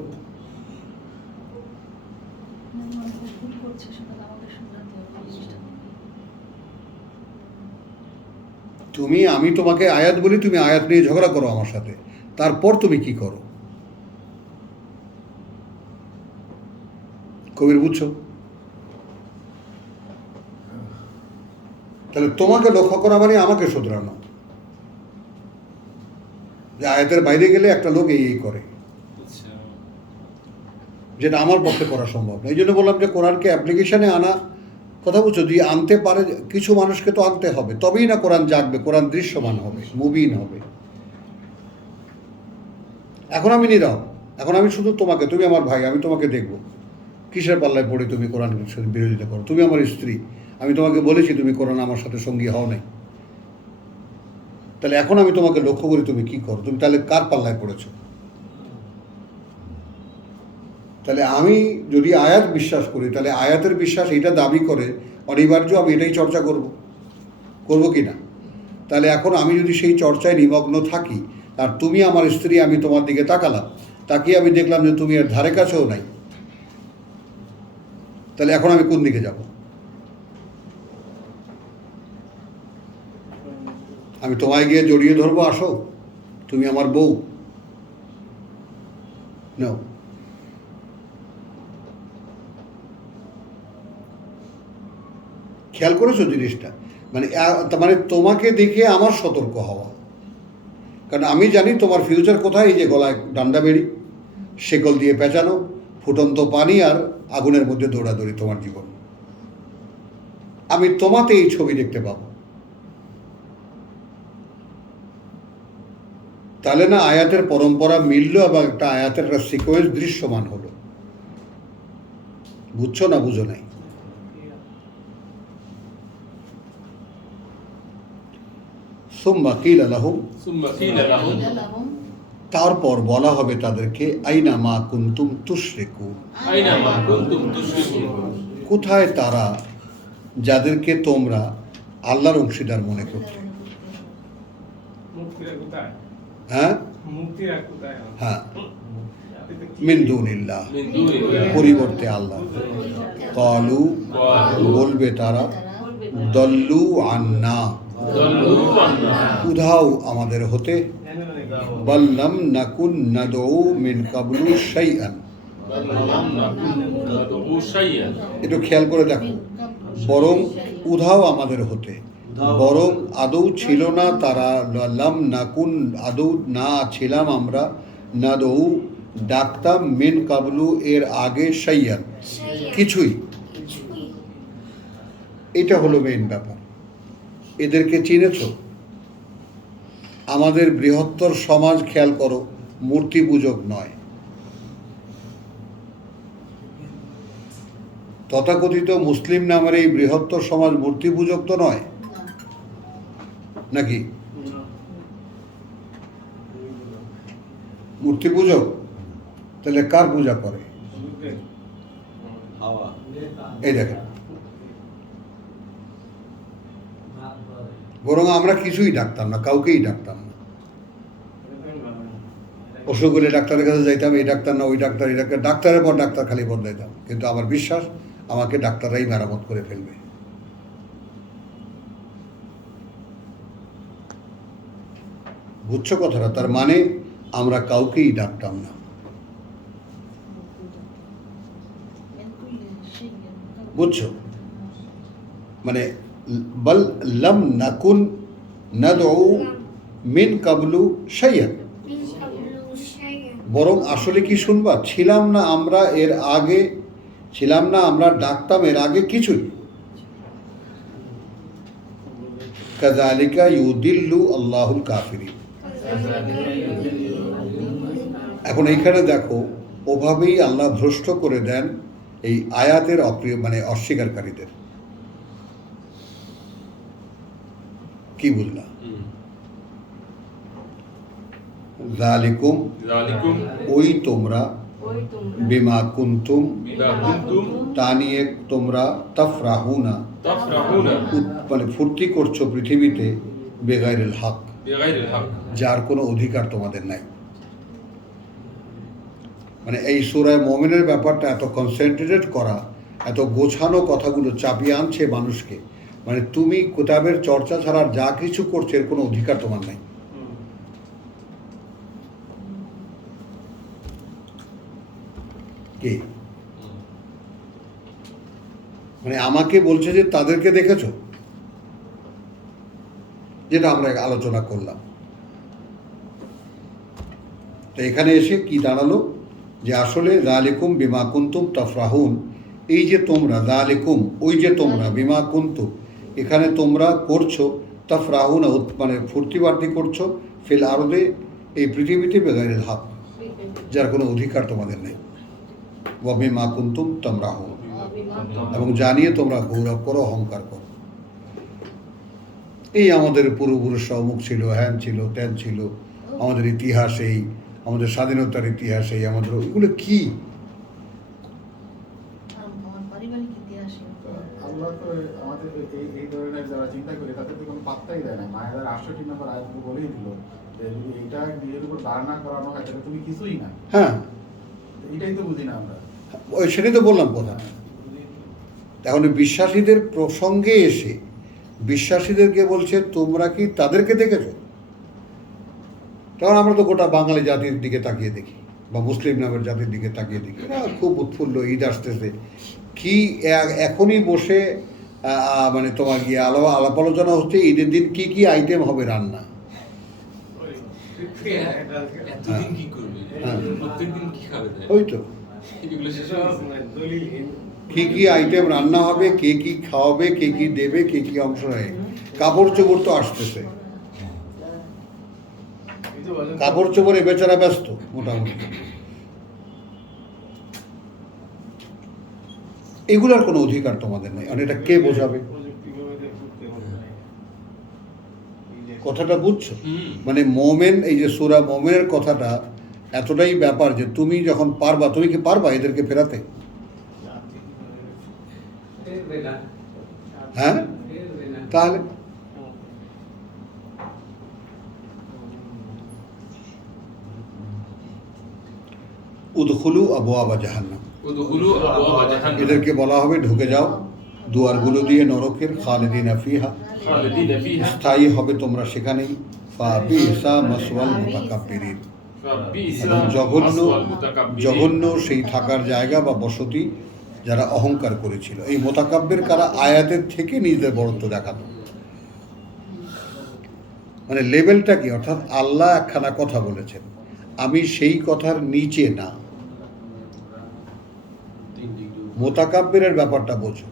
আমি তোমাকে আয়াত বলি, তুমি আয়াত নিয়ে ঝগড়া করো আমার সাথে, তারপর তুমি কি করো? কবির, বুঝছো? তাহলে তোমাকে লক্ষ্য করা মানে আমাকে শোধরানো, যে আয়াতের বাইরে গেলে একটা লোক এই করে, যেটা আমার পক্ষে করা সম্ভব না। এই জন্য বললাম যে কোরআনকে অ্যাপ্লিকেশনে আনা, কথা বুঝছো, যদি আনতে পারে, কিছু মানুষকে তো আনতে হবে, তবেই না কোরআন জাগবে, কোরআন দৃশ্যমান হবে, মুবিন হবে। এখন আমি নীরব, এখন আমি শুধু তোমাকে, তুমি আমার ভাই, আমি তোমাকে দেখব, কিসের পাল্লায় পড়ে তুমি কোরআন বিরোধিতা করো? তুমি আমার স্ত্রী, আমি তোমাকে বলেছি তুমি কোরআন আমার সাথে সঙ্গী হও নাই, তাহলে এখন আমি তোমাকে লক্ষ্য করি তুমি কি করো, তুমি তাহলে কার পাল্লায় পড়েছো? তাহলে আমি যদি আয়াত বিশ্বাস করি, তাহলে আয়াতের বিশ্বাস এটা দাবি করে অনিবার্য আমি এটাই চর্চা করব কি না? তাহলে এখন আমি যদি সেই চর্চায় নিমগ্ন থাকি, আর তুমি আমার স্ত্রী, আমি তোমার দিকে তাকালাম, তাকিয়ে আমি দেখলাম যে তুমি এর ধারে কাছেও নাই, তাহলে এখন আমি কোন দিকে যাব? আমি তোমায় গিয়ে জড়িয়ে ধরবো, আসো তুমি আমার বউ? নাও, খেয়াল করেছো জিনিসটা? মানে তার মানে তোমাকে দেখে আমার সতর্ক হওয়া, কারণ আমি জানি তোমার ফিউচার কোথায়। এই যে গলায় ডান্ডা বেড়ি, শেকল দিয়ে পেঁচানো, ফুটন্ত পানি আর আগুনের মধ্যে দৌড়াদৌড়ি তোমার জীবন। আমি তোমাতে এই ছবি দেখতে পাবো। তাহলে না আয়াতের পরম্পরা মিলল এবং একটা আয়াতের একটা সিকোয়েন্স দৃশ্যমান হলো। বুঝছো না বুঝো নাই? সুম্মা কিলা লাহুম, ثم قيل لهم তারপর বলা হবে তাদেরকে, আইনা মা কুনতুম তুশরিকুন, أينما كنتم تشركون কোথায় তারা যাদেরকে তোমরা আল্লাহর অংশীদার মনে করছো? মুক্তিরা কোথায়? হ্যাঁ মুক্তিরা কোথায়? হ্যাঁ, মিন দুনিল্লাহ, من دون الله পরিবর্তে আল্লাহ। ক্বালু, বলবে তারা, দল্লু আন্না, ضلوا عنا উধাও আমাদের হতে, বাল লাম নাকুন নাদউ মিন কাবলু শাইআন। بل لم نكن ندعو شيئا একটু খেয়াল করে দেখো, বরং উধাও আমাদের হতে, বরং আদৌ ছিল না তারা, লাম নাকুন আদৌ না ছিলাম আমরা, নাদউ ডাকতাম, মিন কাবলু এর আগে, শাইয়ান কিছুই। এটা হলো মেইন ব্যাপার। এদেরকে চিনেছো? আমাদের বৃহত্তর সমাজ খেয়াল করো, মূর্তি পূজক নয়। তথাকথিত মুসলিম নামের এই বৃহত্তর সমাজ মূর্তি পূজক তো নয় নাকি? মূর্তি পূজক? তাহলে কার পূজা করে? হাওয়া। এই দেখেন, বরং আমরা কিছুই ডাকতাম না, কাউকেই ডাকতাম না। অসুখ হলে ডাক্তারের কাছে যাইতাম, এই ডাক্তার না ওই ডাক্তার, এই ডাক্তার, ডাক্তারের পর ডাক্তার খালি বদলাইতাম। কিন্তু আমার বিশ্বাস আমাকে ডাক্তাররাই মেরামত করে ফেলবে। বুঝছো কথাটা? তার মানে আমরা কাউকেই ডাকতাম না। বুঝছো? মানে বল লাম নাকুন নাদউ মিন কাবলু শাইয়ান, বরং আসলে কি শুনবা, ছিলাম না আমরা এর আগে, ছিলাম না আমরা ডাকতাম এর আগে কিছুই। কাযালিকা ইউদিল্লু আল্লাহুল কাফিরিন। এখন এইখানে দেখো, ওভাবেই আল্লাহ ভ্রষ্ট করে দেন এই আয়াতের অপ্রিয় মানে অস্বীকারীদের। কি বুঝলা? যালিকুম, ذلكم ওই তোমরা, বিমা কুনতুম, بما كنتم তা নিয়ে তোমরা, তাফরাহুনা تفرحون মানে ফুর্তি করছো পৃথিবীতে, বেগাইরুল হক, بغير الحق যার কোনো অধিকার তোমাদের নাই। মানে এই সূরা মুমিনের ব্যাপারটা এত কনসেন্ট্রেটেড করা, এত গোছানো কথাগুলো চাপিয়ে আনছে মানুষকে। মানে তুমি কিতাবের চর্চা ছাড়া আর যা কিছু করছো এর কোনো অধিকার তোমার নাই। কি মানে আমাকে বলছে যে তাদেরকে দেখেছো, যেটা আমরা আলোচনা করলাম। তো এখানে এসে কি দাঁড়ালো, যে আসলে যালিকুম বিমা কুনতুম তাফরাহুন, এই যে তোমরা, যালিকুম ওই যে তোমরা, বিমা কুনতুম এখানে তোমরা করছো, তাফরাহুন মানে ফুর্তি বার্তি করছো, ফিল আরদে এই পৃথিবীতে, বেগাইরিল হক যার কোনো অধিকার তোমাদের নেই, ওয়া বিমা কুনতুম তামরাহুন এবং জানিয়ে তোমরা গৌরব করো, অহংকার করো। এই আমাদের পূর্বপুরুষরা অমুক ছিল, হ্যান ছিল, ত্যান ছিল, আমাদের ইতিহাস এই, আমাদের স্বাধীনতার ইতিহাস এই, আমাদের এগুলো কি? পারিবারিক ইতিহাসে আল্লাহ তো আমাদের এই ধরনের যারা চিন্তা করে তাদের তো কোনো পাত্তাই দেয় না। মায়ের 68 নম্বর আয়াত বলেই দিল যে যদি এইটা বিয়ের উপর বার না করানো হয় তাহলে তুমি কিছুই না। হ্যাঁ, এটাই তো বুঝি না আমরা। ওই সেটাই তো বললাম কথা। এখন বিশ্বাসীদের প্রসঙ্গে এসে বিশ্বাসীদেরকে বলছে তোমরা কি তাদেরকে দেখেছো? তখন আমরা তো গোটা বাঙালি জাতির দিকে তাকিয়ে দেখি, বা মুসলিম নামের জাতির দিকে তাকিয়ে দেখি, এরা খুব উৎফুল্ল, ঈদ আসতেছে, কি এখনই বসে মানে তোমার গিয়ে আলাপ আলোচনা হচ্ছে ঈদের দিন কি কি আইটেম হবে রান্না। এতদিন কি করবে? হ্যাঁ। প্রত্যেকদিন কি খাবে তাই? ওই তো এগুলো শেষ হয়ে গেছে। কি কি আইটেম রান্না হবে, কে কি খাওয়াবে, কে কি দেবে, কে কি অংশ নেয়। কাপড় চোপড় তো আসতেছে, কাপড় চোপড়ে বেচারা ব্যস্ত মোটামুটি। এগুলার কোনো অধিকার তোমাদের নেই, আর এটা কে বোঝাবে? কথাটা বুঝছো? মানে মোমেন, এই যে সূরা মোমেনের কথাটা এতটাই ব্যাপার যে তুমি যখন পারবা, তুমি কি পারবা এদেরকে ফেরাতে? হ্যাঁ, তাহলে উদখুলু আবওয়াবা জাহান্নাম, উদখুলু আবওয়াবা জাহান্নাম। এদেরকে বলা হবে ঢুকে যাও দুয়ারগুলো দিয়ে নরকের, খালিদিনা ফিহা, খালিদিনা ফিহা। স্থায়ী হবে তোমরা সেখানেই। ফাবিসা মাসওয়াল মুতাকাব্বিরিন, ফাবিসা এবং জঘন্য মাসওয়াল মুতাকাব্বিরিন। জঘন্য সেই থাকার জায়গা বা বসতি যারা অহংকার করেছিল। এই মোতাকাব্বির কারা? আয়াতের থেকে নিজেদের বড়ত্ব দেখাতো। মানে লেভেলটা কি? অর্থাৎ আল্লাহ একখানা কথা বলেছেন, আমি সেই কথার নিচে না। মোতাকাব্বিরের ব্যাপারটা বোঝো।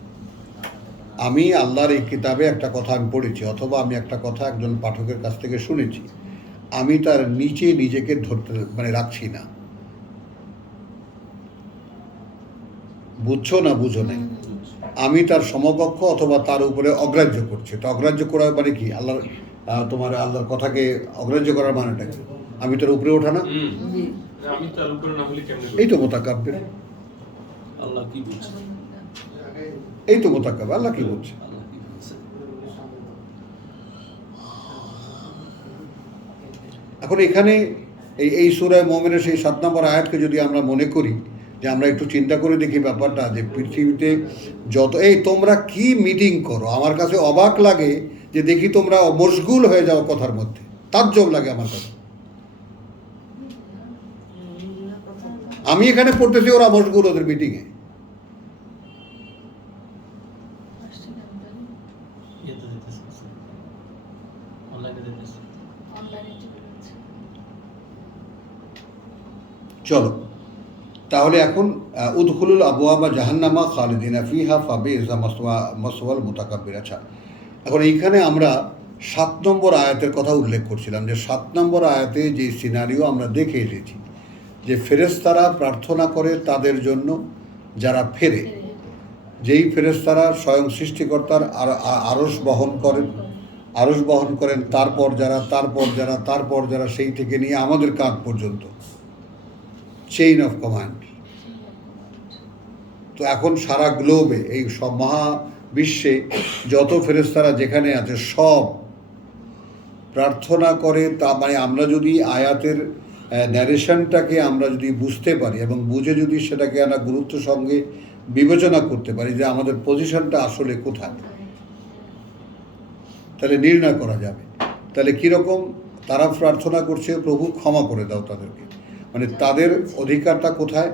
আমি আল্লাহর এই কিতাবে একটা কথা আমি পড়েছি, অথবা আমি একটা কথা একজন পাঠকের কাছ থেকে শুনেছি, আমি তার নিচে নিজেকে ধরতে মানে রাখছি না। বুঝছো না বুঝো নাই? আমি তার সমকক্ষ অথবা তার উপরে অগ্রাহ্য করছি। তো অগ্রাহ্য করা মানে কি? আল্লাহর তোমার আল্লাহর কথাকে অগ্রাহ্য করার মানেটা কি? আমি তার উপরে ওঠা না? আমি তার উপরে না হলে কেমনে? এই তো মোতাকাব্বির, আল্লাহ কি বলছে? এই তো মোতাকাব্বির। আল্লাহ কি বলছে? আল্লাহ কি বলছে? এখন এখানে এই সূরা মুমিনের সেই 7 নম্বর আয়াতকে যদি আমরা মনে করি, যে আমরা একটু চিন্তা করে দেখি ব্যাপারটা, যে পৃথিবীতে যত তোমরা কি মিটিং করো, আমার কাছে অবাক লাগে যে দেখি তোমরা মশগুল হয়ে যাও কথার মধ্যে, তাজ্জব লাগে আমার কাছে। আমি এখানে পড়তেছি, ওরা মশগুল ওদের মিটিংয়ে। চলো তাহলে এখন উদখুলুল আবওয়াবা জাহান্নামা খালিদিনা ফিহা ফাবিসা মাসওয়াল মুতাকাব্বির। আচ্ছা, এখন এইখানে আমরা 7 নম্বর আয়াতের কথা উল্লেখ করছিলাম, যে 7 নম্বর আয়াতে যে সিনারিও আমরা দেখে এসেছি, যে ফেরেশতারা প্রার্থনা করে তাদের জন্য যারা ফেরে, যেই ফেরেশতারা স্বয়ং সৃষ্টিকর্তার আরশ বহন করেন, তারপর যারা সেই থেকে নিয়ে আমাদের কাঁধ পর্যন্ত, চেইন অফ কমান্ড। তো এখন সারা গ্লোবে, এই সব মহাবিশ্বে যত ফেরেশতারা যেখানে আছে সব প্রার্থনা করে। তা মানে আমরা যদি আয়াতের ন্যারেশনটাকে আমরা যদি বুঝতে পারি এবং বুঝে যদি সেটাকে আমরা গুরুত্বের সঙ্গে বিবেচনা করতে পারি যে আমাদের পজিশনটা আসলে কোথায়, তাহলে নির্ণয় করা যাবে। তাহলে কীরকম তারা প্রার্থনা করছে, প্রভু ক্ষমা করে দাও তাদেরকে, মানে তাদের অধিকারটা কোথায়?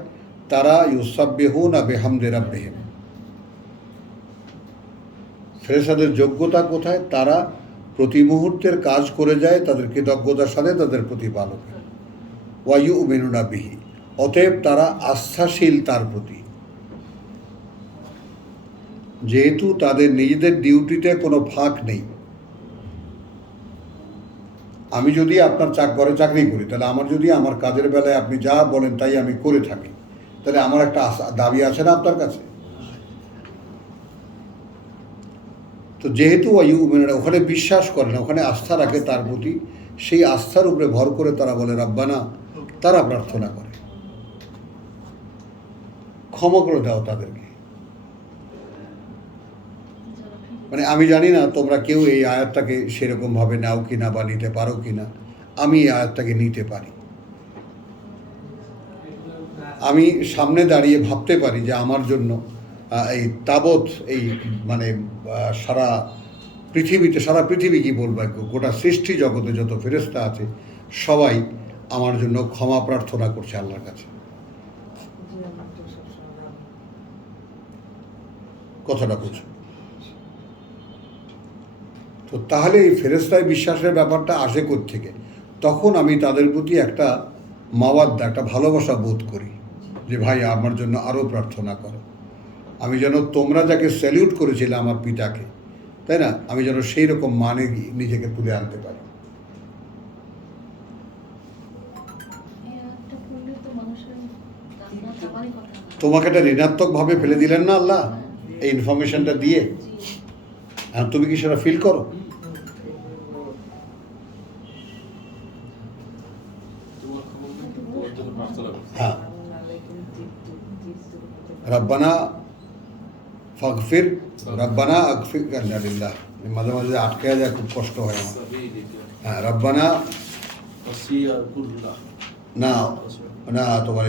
তারা ইউসাব্বিহুনা বিহামদি রাব্বিহিম, ফেরেশতাদের যোগ্যতা কোথায়? তারা প্রতি মুহূর্তের কাজ করে যায় তাদের কৃতজ্ঞতার সাথে তাদের প্রতিপালকের। ওয়া ইউমিনুনা বিহি, অতএব তারা আস্থাশীল তার প্রতি। যেহেতু তাদের নিজেদের ডিউটিতে কোনো ফাঁক নেই। আমি যদি আপনার ঘরে চাকরি করি, তাহলে আমার যদি আমার কাজের বেলায় আপনি যা বলেন তাই আমি করে থাকি, তাহলে আমার একটা দাবি আছে না আপনার কাছে? তো যেহেতু ওখানে বিশ্বাস করে না, ওখানে আস্থা রাখে তার প্রতি, সেই আস্থার উপরে ভর করে তারা বলে রাব্বানা, তারা প্রার্থনা করে ক্ষমা করে দাও তাদেরকে। মানে আমি জানি না তোমরা কেউ এই আয়াতটাকে সেরকমভাবে নাও কিনা বা নিতে পারো কিনা, আমি এই আয়াতটাকে নিতে পারি। আমি সামনে দাঁড়িয়ে ভাবতে পারি যে আমার জন্য এই তাবৎ এই মানে সারা পৃথিবী কি বলবো, গোটা সৃষ্টি জগতে যত ফেরেশতা আছে সবাই আমার জন্য ক্ষমা প্রার্থনা করছে আল্লাহর কাছে। কথাটা বুঝো। তো তাহলে এই ফেরেশতায় বিশ্বাসের ব্যাপারটা আসে থেকে তখন আমি তাদের প্রতি একটা মাওয়াদ্দা, একটা ভালোবাসা বোধ করি যে ভাই আমার জন্য আরও প্রার্থনা করো। আমি যেন তোমরা যাকে স্যালিউট করেছিলে আমার পিতাকে, তাই না, আমি যেন সেই রকম মানে নিজেকে তুলে আনতে পারি। এই একটা করলে তো মানুষের কান্না চাপারই কথা না। তোমাকে একটা ঋণাত্মকভাবে ফেলে দিলেন না আল্লাহ এই ইনফরমেশনটা দিয়ে? জি। আর তুমি কি সেটা ফিল করো? তোমার খবর নেই, তোমার জন্য প্রার্থনা করছি। হ্যাঁ, রব্বানা ফাগফির, রব্বানা আগফির কান্নালিল্লাহ, মাঝে মাঝে আটকে যায়, খুব কষ্ট হয় আমার। সাবিলিকা হ্যাঁ, রব্বানা ওয়াসিয়া কুল্লাহ। না না তোমার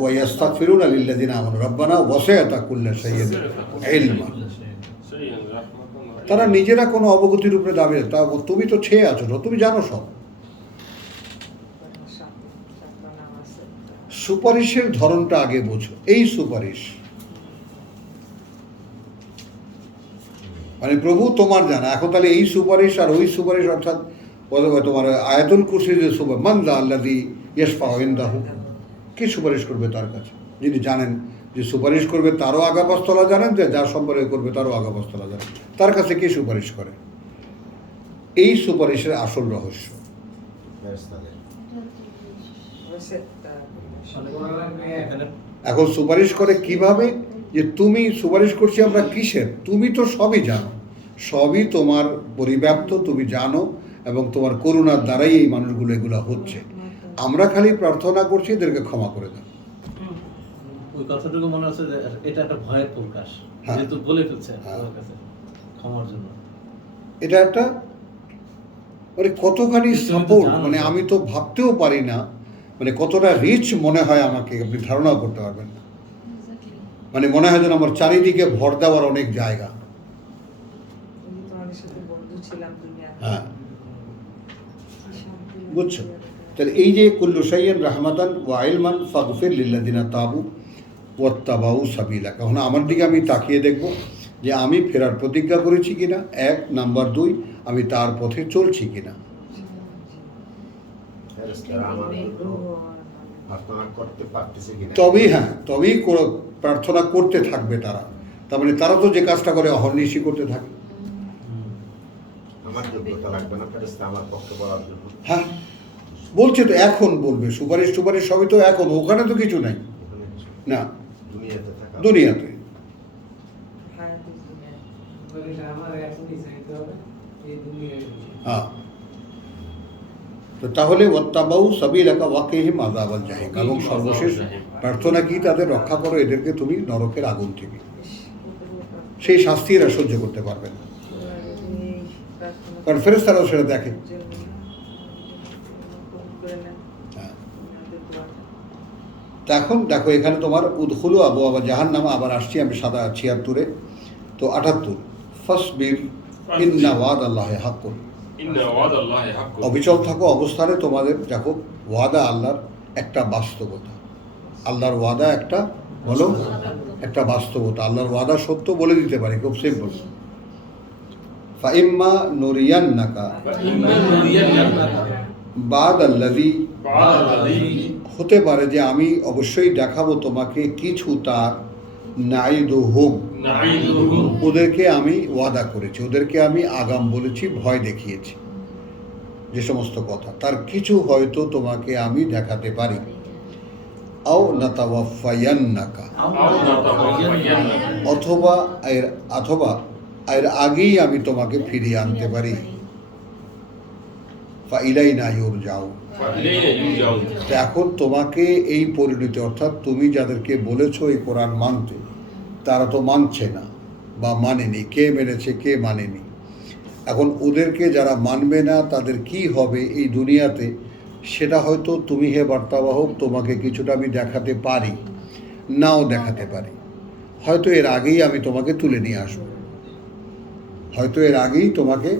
ওয়াস্তাগফিরুনা লিল্লাযিনা আমানু রব্বানা ওয়াসি'তা কুল্লা শাইইন ইলমা। তারা নিজেরা কোনো অবগতির উপরে দাবি, তা তুমি তো ছেয়ে আছো, তুমি জানো সব। সুপারিশের ধরনটা আগে বোঝো। এই সুপারিশ মানে প্রভু তোমার জানা। এখন তাহলে এই সুপারিশ আর ওই সুপারিশ, অর্থাৎ তোমার আয়াতুল কুরসির যে সুপারিশ, মান যা আল্লাযী ইয়াশফাউ ইনদাহু, কে সুপারিশ করবে তার কাছে? যিনি জানেন যে সুপারিশ করবে তারও আগাপাস্তলা জানেন, যে যার সম্পর্কে করবে তারও আগাপাস্তলা জানেন, তার কাছে কে সুপারিশ করে? এই সুপারিশের আসল রহস্য। ফেরেশতাদের। এখানে এখন সুপারিশ করে কিভাবে? যে তুমি সুপারিশ করছি আমরা কিসের? তুমি তো সবই জানো, সবই তোমার পরিব্যাপ্ত, তুমি জানো, এবং তোমার করুণার দ্বারাই এই মানুষগুলো এগুলো হচ্ছে। আমরা খালি প্রার্থনা করছি এদেরকে ক্ষমা করে দাও। ওই কথাটুকু মনে হচ্ছে যে এটা একটা ভয়ের প্রকাশ, হ্যাঁ। যেহেতু বলে ফেলছে হ্যাঁ। আমার কাছে ক্ষমার জন্য। এটা একটা মানে কতখানি তুমি তো সাপোর্ট, জানো মানে সব। আমি তো ভাবতেও পারি না, মানে কতটা রিচ মনে হয় আমাকে, আপনি ধারণাও করতে পারবেন না। Exactly. মানে মনে হয় যেন আমার চারিদিকে ভর দেওয়ার অনেক জায়গা। আমি তোমাদের সাথে বন্ধু ছিলাম দুনিয়াতে। হ্যাঁ, কি শান্তি বুঝছো? লাগছে। তাহলে এই যে কুল্লু শাইইন রাহমাতান ওয়া ইলমান ফাগফির লিল্লাযিনা তাবু ওয়াত্তাবাউ সাবিলাক। এখন আমার দিকে আমি তাকিয়ে দেখব যে আমি ফেরার প্রতিজ্ঞা করেছি কিনা, 1 নাম্বার 2 আমি তার পথে চলছি কিনা। ফেরেশতারা আমার জন্য প্রার্থনা করতে পারতেছে কিনা। তবেই তবেই প্রার্থনা করতে থাকবে তারা। তার মানে তারা তো যে কাজটা করে অহর্নিশি করতে থাকে। আমার যোগ্যতা লাগবে না ফেরেশতা আমার পক্ষে বলার জন্য। হ্যাঁ, বলছে তো এখন বলবে, সুপারিশ টুপারিশ সবই তো এখন, ওখানে তো কিছু নাই এখানে না দুনিয়াতে থাকা। দুনিয়াতে। হায়াতুল দুনিয়া। বলিস আমার এখনই চাইতে হবে এই দুনিয়ায়। হ্যাঁ, তো তাহলে ওয়াত্তাবাউ সাবিলাকা ওয়াকিহিম আযাবাল জাহিম, এবং সর্বশেষ প্রার্থনা কি? তাদের রক্ষা করো এদেরকে তুমি নরকের আগুন থেকে। সেই শাস্তি এরা সহ্য করতে পারবে না, কারণ ফেরেশতারাও সেটা দেখে। হ্যাঁ, তা এখন দেখো এখানে তোমার উদখুলু আবওয়াবা জাহান্নাম, আবার আসছি আমি 76-এ, তো 78 ফাসবির ইন্না ওয়াদাল্লাহি হাক্কুন। ইন্না ওয়াদাল্লাহি হাক্কুন। অবিচল থাকো অবস্থানে তোমাদের দেখো ওয়াদা আল্লাহর একটা বাস্তবতা। আল্লাহর ওয়াদা একটা বলো, একটা বাস্তবতা। আল্লাহর ওয়াদা সত্য বলে দিতে পারি, খুব সিম্পল। ফাইম্মা নুরিয়ান্নাকা ইন্না নুরিয়ান্নাকা বাদাল্লাযী, বা'দাল্লাযী হতে পারে যে আমি অবশ্যই দেখাবো তোমাকে কিছু তার নাইদুহুম, নাঈদুহুম, ওদেরকে আমি ওয়াদা করেছি, ওদেরকে আমি আগাম বলেছি, ভয় দেখিয়েছি, যে সমস্ত কথা তার কিছু হয়তো তোমাকে আমি দেখাতে পারি। আও নাতাওয়াফায়ান্নাকা, আও নাতাওয়াফায়ান্নাকা, অথবা এর আগেই আমি তোমাকে ফিরিয়ে আনতে পারি। ফাইলাইনা ইউরজাউন, ফাইলাইনা ইউরজাউন। তো এখন তোমাকে এই পরিণতি, অর্থাৎ তুমি যাদেরকে বলেছো এই কোরআন মানতে, তারা তো মানছে না বা মানেনি। কে মেনেছে, কে মানেনি? এখন ওদেরকে যারা মানবে না তাদের কি হবে এই দুনিয়াতে, সেটা হয়তো তুমি হে বার্তাবাহক তোমাকে কিছুটা আমি দেখাতে পারি, নাও দেখাতে পারি। হয়তো এর আগেই আমি তোমাকে তুলে নিয়ে আসবো, হয়তো এর আগেই তোমাকে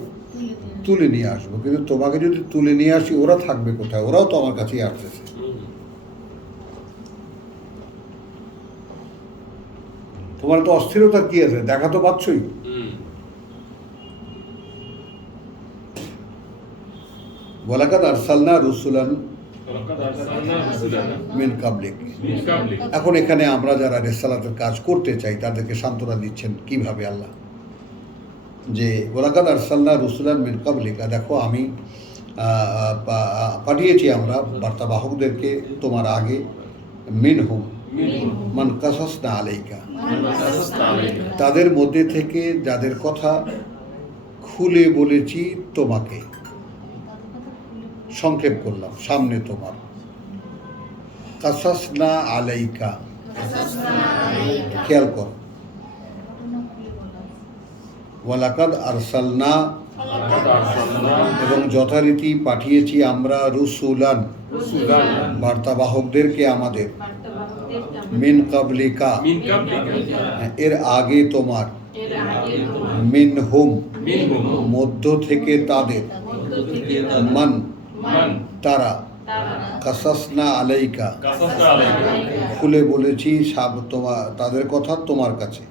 তুলে নিয়ে আসবো। কিন্তু তোমাকে যদি তুলে নিয়ে আসি, ওরা থাকবে কোথায়? ওরাও তো আমার কাছেই আসতেছে। তোমার তো অস্থিরতার কি আছে? দেখা তো পাচ্ছই। ওয়ালাকাদ আরসালনা রুসুলান ওয়ালাকাদ আরসালনা রাসূলানা মিন কাবলিক। মিন কাবলিক। এখন এখানে আমরা যারা রেসালাতের কাজ করতে চাই তাদেরকে সান্ত্বনা দিচ্ছেন কিভাবে আল্লাহ, যে ওয়ালাকাদ আরসালনা রুসুলান মিন কাবলিকা, দেখো আমি পাঠিয়েছি আমরা বার্তাবাহকদেরকে তোমার আগে, মিনহুম মান কাসাসনা আলাইকা, তাদের মধ্যে থেকে যাদের কথা খুলে বলেছি তোমাকে, সংক্ষেপ করলাম সামনে তোমার। কাসাসনা আলাইকা, খেয়াল কর, ওয়ালাকাদ আরসালনা, এবং যথারীতি পাঠিয়েছি আমরা রুসুলান, বার্তাবাহকদেরকে আমাদের, মিন কাবলিকা, মিন কাবলিকা, এর আগে তোমার, মিনহুম, মিনহুম, মধ্য থেকে তাদের, মান মান, তারা, কাসাসনা আলাইকা, কাসাসনা আলাইকা, খুলে বলেছি তোমার তাদের কথা তোমার কাছে,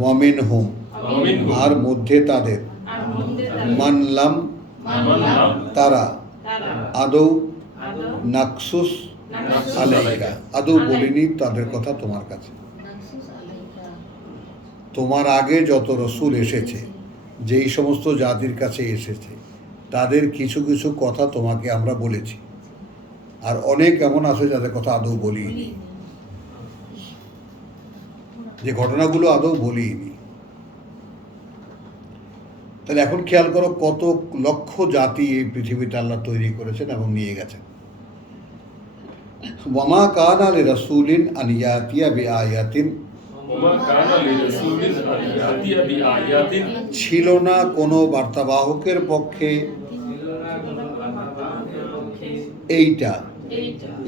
ওয়ামিনহুম, ওয়ামিনহুম, আর মধ্যে তাদের, মানলাম, মানলাম, তারা, আদৌ, নাকসুস আলাইকা, আদৌ বলিনি তাদের কথা তোমার কাছে। তোমার আগে যত রসুল এসেছে, যেই সমস্ত জাতির কাছে এসেছে, তাদের কিছু কিছু কথা তোমাকে আমরা বলেছি, আর অনেক এমন আছে যাদের কথা আদৌ বলিনি, যে ঘটনাগুলো আদৌ বলিনি। তাহলে এখন খেয়াল করো কত লক্ষ জাতি এই পৃথিবীতে আল্লাহ তৈরি করেছেন এবং নিয়ে গেছেন। ওয়ামা কানা লিরাসূলিন আন ইয়াতিয়া বিআয়াতিন, ওমা কানা লিরাসূলিন আন ইয়াতিয়া বিআয়াতিন, ছিল না কোনো বার্তাবাহকের পক্ষে এইটা,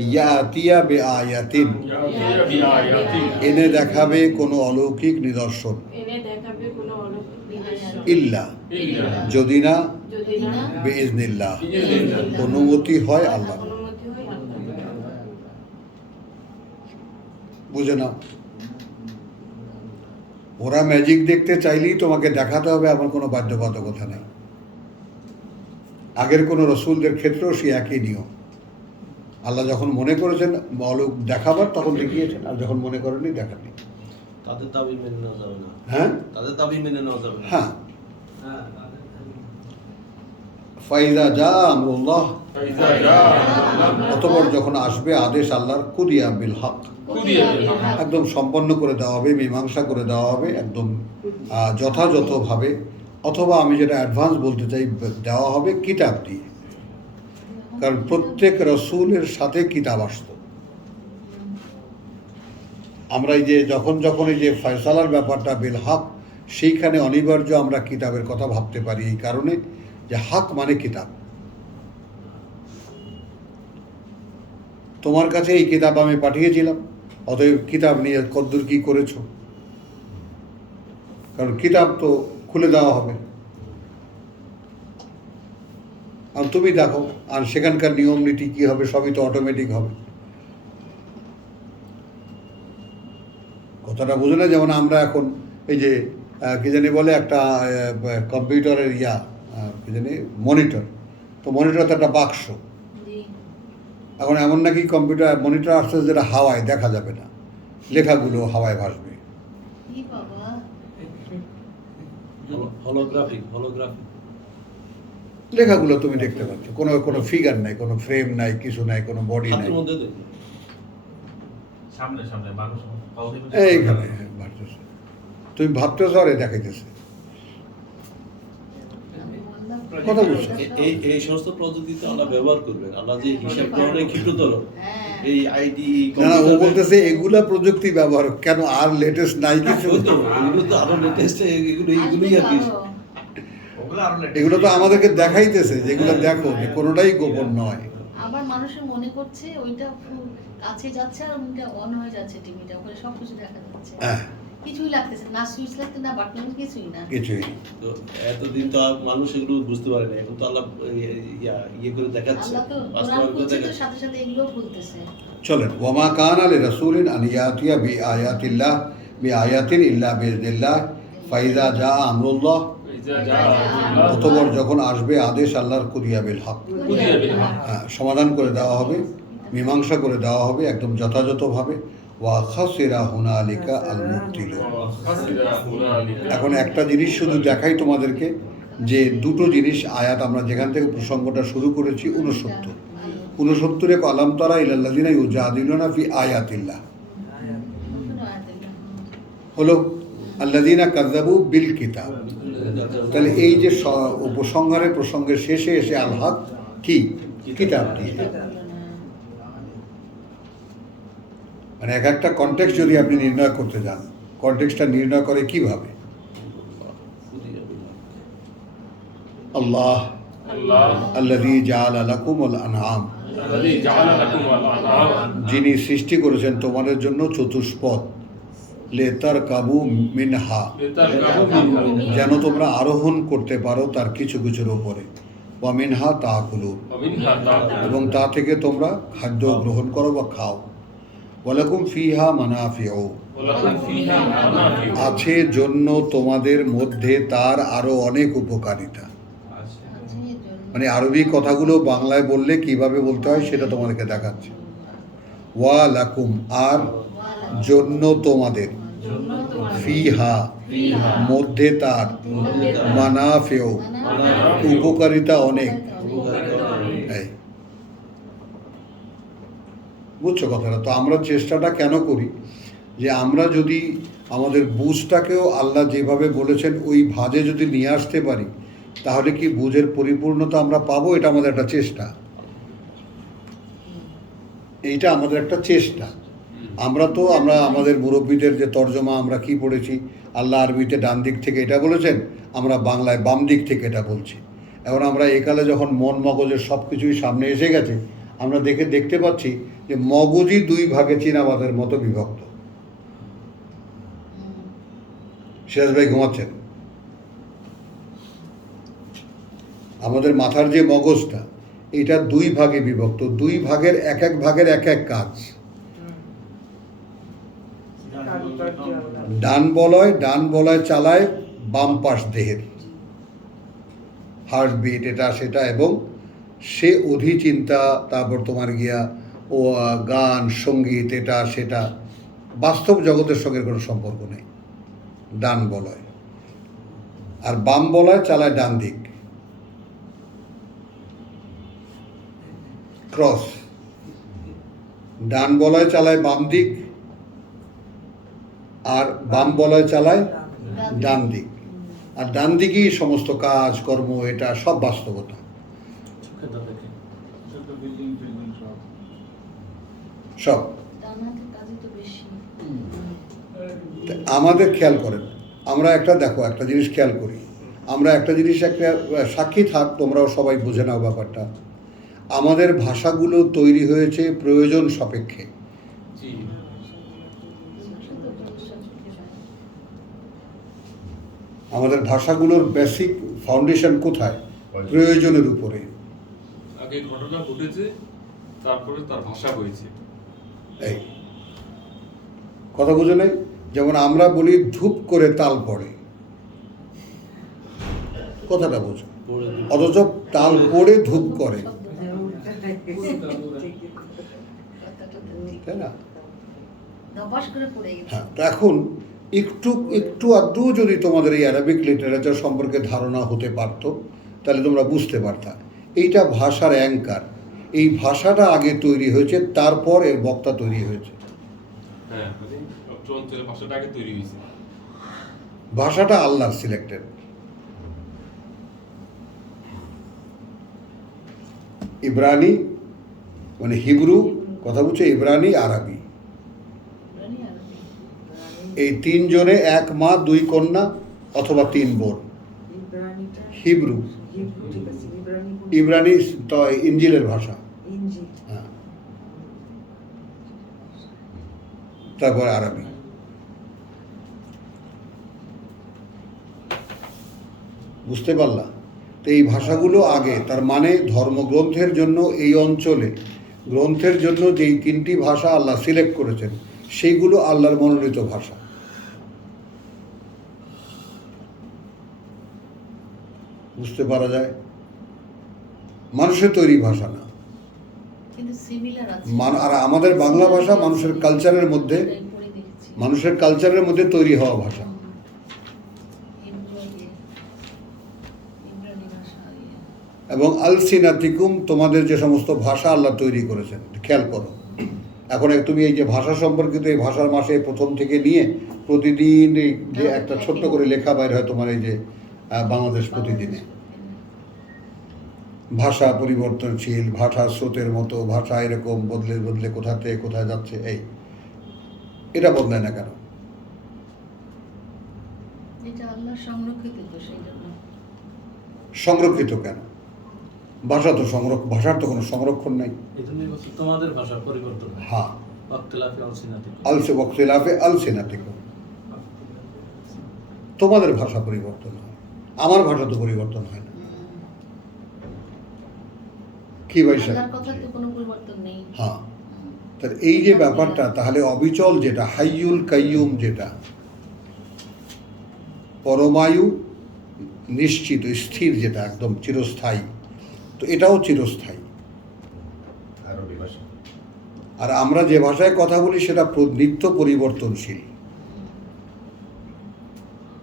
ইয়াতিয়া বিআয়াতিন, ইয়াতিয়া বিআয়াতিন, এনে দেখাবে কোনো অলৌকিক নিদর্শন, ইল্লা, ইল্লা যদি না যদি না বিইজনিল্লাহ, বিইজনিল্লাহ, অনুমতি হয় আল্লাহ। বুঝে নাও, ওরা ম্যাজিক দেখতে চাইলেই তোমাকে দেখাতে হবে, আমার কোনো বাধ্যবাধকতা নেই। আগের কোনো রসুলদের ক্ষেত্রেও সে একই নিয়ম। আল্লাহ যখন মনে করেছেন অলৌক দেখাবার তখন দেখিয়েছেন, আর যখন মনে করেননি দেখাননি। তাদের দাবি মেনে নেওয়া যাবে না। হ্যাঁ তাদের দাবি মেনে নেওয়া যাবে না। হ্যাঁ, ফাইদা যা আমরুল্লাহ, ফাইজা জা আমরুল্লাহ, অতঃপর যখন আসবে আদেশ আল্লাহর, কুদিয়া বিল হক, কুদিয়া বিল হক, একদম সম্পন্ন করে দেওয়া হবে, মীমাংসা করে দেওয়া হবে একদম যথাযথভাবে, অথবা আমি যেটা অ্যাডভান্স বলতে চাই, দেওয়া হবে কিতাব দিয়ে। কারণ প্রত্যেক রসুলের সাথে কিতাব আসত। আমরা এই যে যখন যখন এই যে ফয়সালার ব্যাপারটা বিল হক, সেইখানে অনিবার্য আমরা কিতাবের কথা ভাবতে পারি, এই কারণে যে হক মানে কিতাব। তোমার কাছে এই কিতাব আমি পাঠিয়েছিলাম, অতএব কিতাব নিয়ে কদ্দূর কি করেছো, কারণ কিতাব তো খুলে দেওয়া হবে, আর তুমি দেখো, আর সেখানকার নিয়ম নীতি কী হবে, সবই তো অটোমেটিক হবে। কথাটা বুঝে না? যেমন আমরা এখন এই যে কি জানি বলে একটা কম্পিউটারের কি জানি মনিটর, তো মনিটর তো একটা বাক্স। এখন এমন নাকি কম্পিউটার মনিটর আসছে যেটা হাওয়ায় দেখা যাবে না, লেখাগুলো হাওয়ায় ভাসবে। কি বাবা, হলোগ্রাফিক লেখাগুলো তুমি দেখতে পাচ্ছ, কোনো কোনো ফিগার নাই, কোনো ফ্রেম নাই, কিছু নাই, কোনো বডি নাই, হাতের মধ্যে দেখুন। সামনে সামনে মানুষ এইখানে ভাবতেছে, তুমি ভাবতেছ আর এ দেখাইতেছে। কথা বলছো? এই এই সমস্ত প্রযুক্তিতে আল্লাহ ব্যবহার করবেন। আল্লাহ যে হিসাব গ্রহণের ক্ষিপ্রতর, এই আইডি না না, ও বলতেছে এগুলা প্রযুক্তি ব্যবহার কেন, আর লেটেস্ট নাই কিছু? এগুলো তো আরো লেটেস্ট, এগুলোই আর কি। এগুলো তো আমাদেরকে দেখাইতেছে, যেগুলো দেখো যে কোনোটাই গোপন নয়। আবার মানুষের মনে করছে ওইটা কাছে যাচ্ছে আর ওইটা অন হয়ে যাচ্ছে, টিভিটা ওখানে সব কিছু দেখা যাচ্ছে, হ্যাঁ, কিছুই লাগতেছে না, সুইচ লাগতে না, বাটন কিছুই না। কিছুই। তো এতদিন তো মানুষ এগুলো বুঝতে পারে না, এখন তো আল্লাহ ইয়ে করে দেখাচ্ছে, আল্লাহ তো কোরআন বাস্তবায়ন করে খুলছে তো দেখাচ্ছে। সাথে সাথে এগুলো খুলতেছে। চলেন, ওয়ামা কানা লিরাসূলিন আন ইয়াতিয়া বিআয়াতিল্লাহ বিআয়াতিন ইল্লা বিইজনিল্লাহ ফাইযা জা আমরুল্লাহ ইজা জাআতুল্লাহ অতঃপর যখন আসবে আদেশ আল্লাহর কুদিয়া বিল হক, কুদিয়া বিল হক। সমাধান করে দেওয়া হবে, মীমাংসা করে দেওয়া হবে একদম যথাযথভাবে। ওয়া খাসিরা হুনালিকা আল মুবতিলুন। খাসিরা হুনালিকা। এখন একটা জিনিস শুধু দেখাই তোমাদেরকে, যে দুটো জিনিস আয়াত আমরা যেখান থেকে প্রসঙ্গটা শুরু করেছি 69 আলাম তারা ইলাল্লাযিনা ইউজাদিলুনা ফি আয়াতিল্লাহ হলো আল্লাযিনা কাযাবু বিল কিতাব। তাহলে এই যে উপসংহারের প্রসঙ্গের শেষে এসে আল হক কি কিতাবটি, মানে এক একটা কনটেক্সট যদি আপনি নির্ণয় করতে যান, কনটেক্সটটা নির্ণয় করে কিভাবে? আল্লাহ আল্লাহ আল্লাযী জাআলা লাকুমুল আনআম, আল্লাযী জাআলা লাকুমুল আনআম, যিনি সৃষ্টি করেছেন তোমাদের জন্য চতুষ্পদ, লিতারকাবু মিনহা, লিতারকাবু মিনহা, যেন তোমরা আরোহণ করতে পারো তার কিছু কিছুর উপরে, ওয়া মিনহা তাকুলুন, ওয়া মিনহা তাকুলুন, এবং তা থেকে তোমরা খাদ্য গ্রহণ করো বা খাও। ওয়ালাকুম ফিহা মানাফিউ, ওয়া লাকুম ফিহা মানাফিউ, আছে জন্য তোমাদের মধ্যে তার আরো অনেক উপকারিতা। মানে আরবি কথাগুলো বাংলায় বললে কিভাবে বলতে হয় সেটা তোমাদেরকে দেখাচ্ছে। ওয়া লাকুম, আর জন্য তোমাদের, ফিহা মধ্যে তার, মানাফিউ উপকারিতা অনেক। এই বুঝছো কথাটা? তো আমরা চেষ্টাটা কেন করি, যে আমরা যদি আমাদের বুঝটাকেও আল্লাহ যেভাবে বলেছেন ওই ভাজে যদি নিয়ে আসতে পারি, তাহলে কি বুঝের পরিপূর্ণতা আমরা পাবো। এটা আমাদের একটা চেষ্টা, এইটা আমাদের একটা চেষ্টা। আমরা আমাদের মুরব্বীদের যে তর্জমা আমরা কি পড়েছি, আল্লাহ আরবিতে ডান দিক থেকে এটা বলেছেন, আমরা বাংলায় বাম দিক থেকে এটা বলছি। এখন আমরা একালে যখন মন মগজের সব কিছুই সামনে এসে গেছে, আমরা দেখতে পাচ্ছি যে মগজই দুই ভাগে চীনাবাদের মতো বিভক্ত। সিরাজ ভাই ঘুমাচ্ছেন? আমাদের মাথার যে মগজটা, এটা দুই ভাগে বিভক্ত, দুই ভাগের এক এক ভাগের এক এক কাজ। ডান বলয় চালায় বাম পাশ দেহের, হার্টবিট এটা সেটা, এবং সে অধিচিন্তা, তারপর তোমার গিয়া ও গান সঙ্গীত এটা সেটা, বাস্তব জগতের সঙ্গে কোনো সম্পর্ক নেই ডান বলয়। আর বাম বলয় চালায় ডান দিক, ক্রস। ডান বলয় চালায় বাম দিক, আর বাম বলয় চালায় ডান দিক। আর ডান দিকেই সমস্ত কাজ কর্ম, এটা সব বাস্তবতা। সব আমাদের খেয়াল করেন, আমরা একটা জিনিস খেয়াল করি, আমরা একটা জিনিস একটা সাক্ষী থাক, তোমরাও সবাই বুঝে নাও ব্যাপারটা। আমাদের ভাষাগুলো তৈরি হয়েছে প্রয়োজন সাপেক্ষে। জি, আমাদের ভাষাগুলোর বেসিক ফাউন্ডেশন কোথায়? প্রয়োজনের উপরে। আগে ঘটনা ঘটেছে, তারপরে তার ভাষা হয়েছে। এই কথা বুঝে নাই? যেমন আমরা বলি ধূপ করে তাল পড়ে, কথাটা বোঝো, অথচ তাল পড়ে ধূপ করে, তাই না? হ্যাঁ, তো এখন একটু আধটু যদি তোমাদের এই অ্যারাবিক লিটারেচার সম্পর্কে ধারণা হতে পারতো, তাহলে তোমরা বুঝতে পারতা এইটা ভাষার অ্যাঙ্কার। এই ভাষাটা আগে তৈরি হয়েছে, তারপর এর বক্তা তৈরি হয়েছে। হ্যাঁ, মানে অঞ্চলের ভাষাটা আগে তৈরি হয়েছে। ভাষাটা আল্লাহর সিলেক্টেড। ইব্রানি মানে হিব্রু, কথা বলছে ইব্রানি, আরবি, এই তিনজনে এক মা দুই কন্যা অথবা তিন বোন। হিব্রু, ইব্রানি তো ইঞ্জিলের ভাষা, হ্যাঁ, তারপর আরবি। বুঝতে পারলা? তো এই ভাষাগুলো আগে, তার মানে ধর্মগ্রন্থের জন্য এই অঞ্চলে গ্রন্থের জন্য যেই তিনটি ভাষা আল্লাহ সিলেক্ট করেছেন, সেইগুলো আল্লাহর মনোনীত ভাষা। বুঝতে পারা যায়। মানুষের তৈরি ভাষা না। কিন্তু সিমিলার আছে। আর আমাদের বাংলা ভাষা মানুষের কালচারের মধ্যে, এটাই পড়ে দেখেছি। মানুষের কালচারের মধ্যে তৈরি হওয়া ভাষা। ইব্রানি ভাষা ইয়ে। এবং আলসিনাতিকুম, তোমাদের যে সমস্ত ভাষা আল্লাহ তৈরি করেছেন, খেয়াল করো। এখন তুমি এই যে ভাষা সম্পর্কিত এই ভাষার মাসে প্রথম থেকে নিয়ে প্রতিদিন এই যে একটা ছোট্ট করে লেখা বাইর হয় তোমার এই যে বাংলাদেশ প্রতিদিনে, ভাষা পরিবর্তনশীল, ভাষা স্রোতের মতো, ভাষা এরকম বদলে বদলে কোথা থেকে কোথায় যাচ্ছে, এটা বদলায় না কেন? এটা আল্লাহ সংরক্ষিত তো সেই জন্য। সংরক্ষিত কেন? ভাষা তো ভাষার তো কোনো সংরক্ষণ নাই। এই জন্যই বলছি তোমাদের ভাষা পরিবর্তন হয়। হ্যাঁ, ওয়াক্তিলাফি আলসিনাতিকুম। ওয়াক্তিলাফি আলসিনাতিকুম, তোমাদের ভাষা পরিবর্তন হয়, আমার ভাষা তো পরিবর্তন হয় না। কি ভাই সাহেব? আল্লাহর কথার তো কোনো পরিবর্তন নেই। হ্যাঁ, তাহলে এই যে ব্যাপারটা, তাহলে অবিচল যেটা, হাইয়ুল কাইয়ুম যেটা, পরমায়ু নিশ্চিত স্থির যেটা একদম চিরস্থায়ী, তো এটাও চিরস্থায়ী। আরবি ভাষা। আর আমরা যে ভাষায় কথা বলি সেটা নিত্য পরিবর্তনশীল।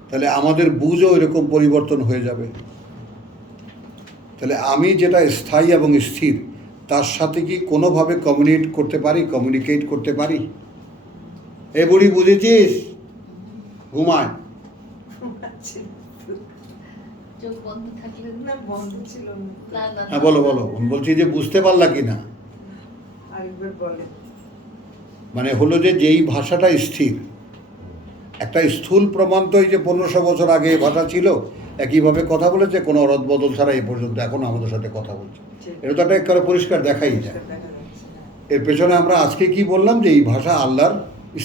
তাহলে আমাদের বুঝও এরকম পরিবর্তন হয়ে যাবে। তাহলে আমি যেটা স্থায়ী এবং স্থির, তার সাথে কি কোনোভাবে কমিউনিকেট করতে পারি? এ বুড়ি বুঝেছিস, ঘুমায়। চোখ বন্ধ থাকলে না বন্ধ ছিল না। না। হ্যাঁ, বলো বলছি যে বুঝতে পারলা কি না? আরেকবার বলে। মানে হলো যে যেই ভাষাটা স্থির, একটা স্থূল প্রমাণ তো এই যে 1500 বছর আগে এই ভাষা ছিল, একইভাবে কথা বলেছে, কোনো রদবদল ছাড়া এ পর্যন্ত এখন আমাদের সাথে কথা বলছে। এটা তো একটা একেবারে পরিষ্কার দেখাই যায়। দেখা যাচ্ছে না। এর পেছনে আমরা আজকে কি বললাম, যে এই ভাষা আল্লাহর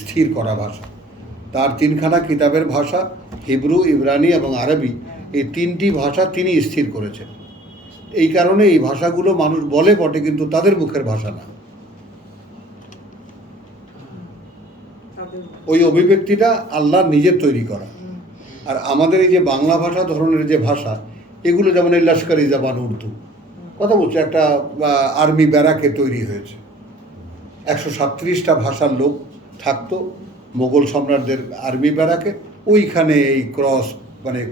স্থির করা ভাষা। তার 3খানা কিতাবের ভাষা, হিব্রু, ইব্রানি এবং আরবি, এই 3টি ভাষা তিনি স্থির করেছেন। এই কারণে এই ভাষাগুলো মানুষ বলে বটে, কিন্তু তাদের মুখের ভাষা না। তাদের ওই অভিব্যক্তিটা আল্লাহ নিজের তৈরি করা। আর আমাদের এই যে বাংলা ভাষা ধরনের যে ভাষা, এগুলো যেমন এই লস্করি জাবান উর্দু, কথা বলছে, একটা আর্মি ব্যারাকে তৈরি হয়েছে। 137টা ভাষার লোক থাকতো মোগল সম্রাটদের আর্মি ব্যারাকে, ওইখানে এই ক্রস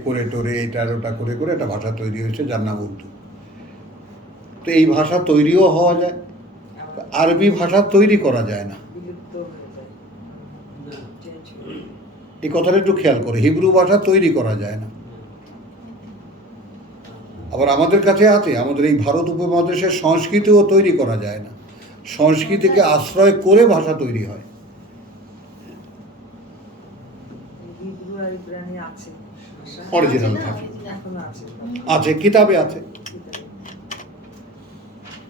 করে টোরে এইটা ওটা করে করে একটা ভাষা তৈরি হয়েছে যার নাম উর্দু। তো এই ভাষা তৈরিও হওয়া যায়, আরবি ভাষা তৈরি করা যায় না। বিলুপ্ত হয়ে যায়। চেঞ্জ হয়ে যায়। এই কথাটা একটু খেয়াল করে, হিব্রু ভাষা তৈরি করা যায় না। আবার আমাদের কাছে আছে, আমাদের এই ভারত উপমহাদেশের সংস্কৃতিও তৈরি করা যায় না। সংস্কৃতিকে আশ্রয় করে ভাষা তৈরি হয়। হিব্রু আর ইব্রানি আছে ভাষা। অরিজিনাল থাকে, এখনো আছে। আছে কিতাবে আছে।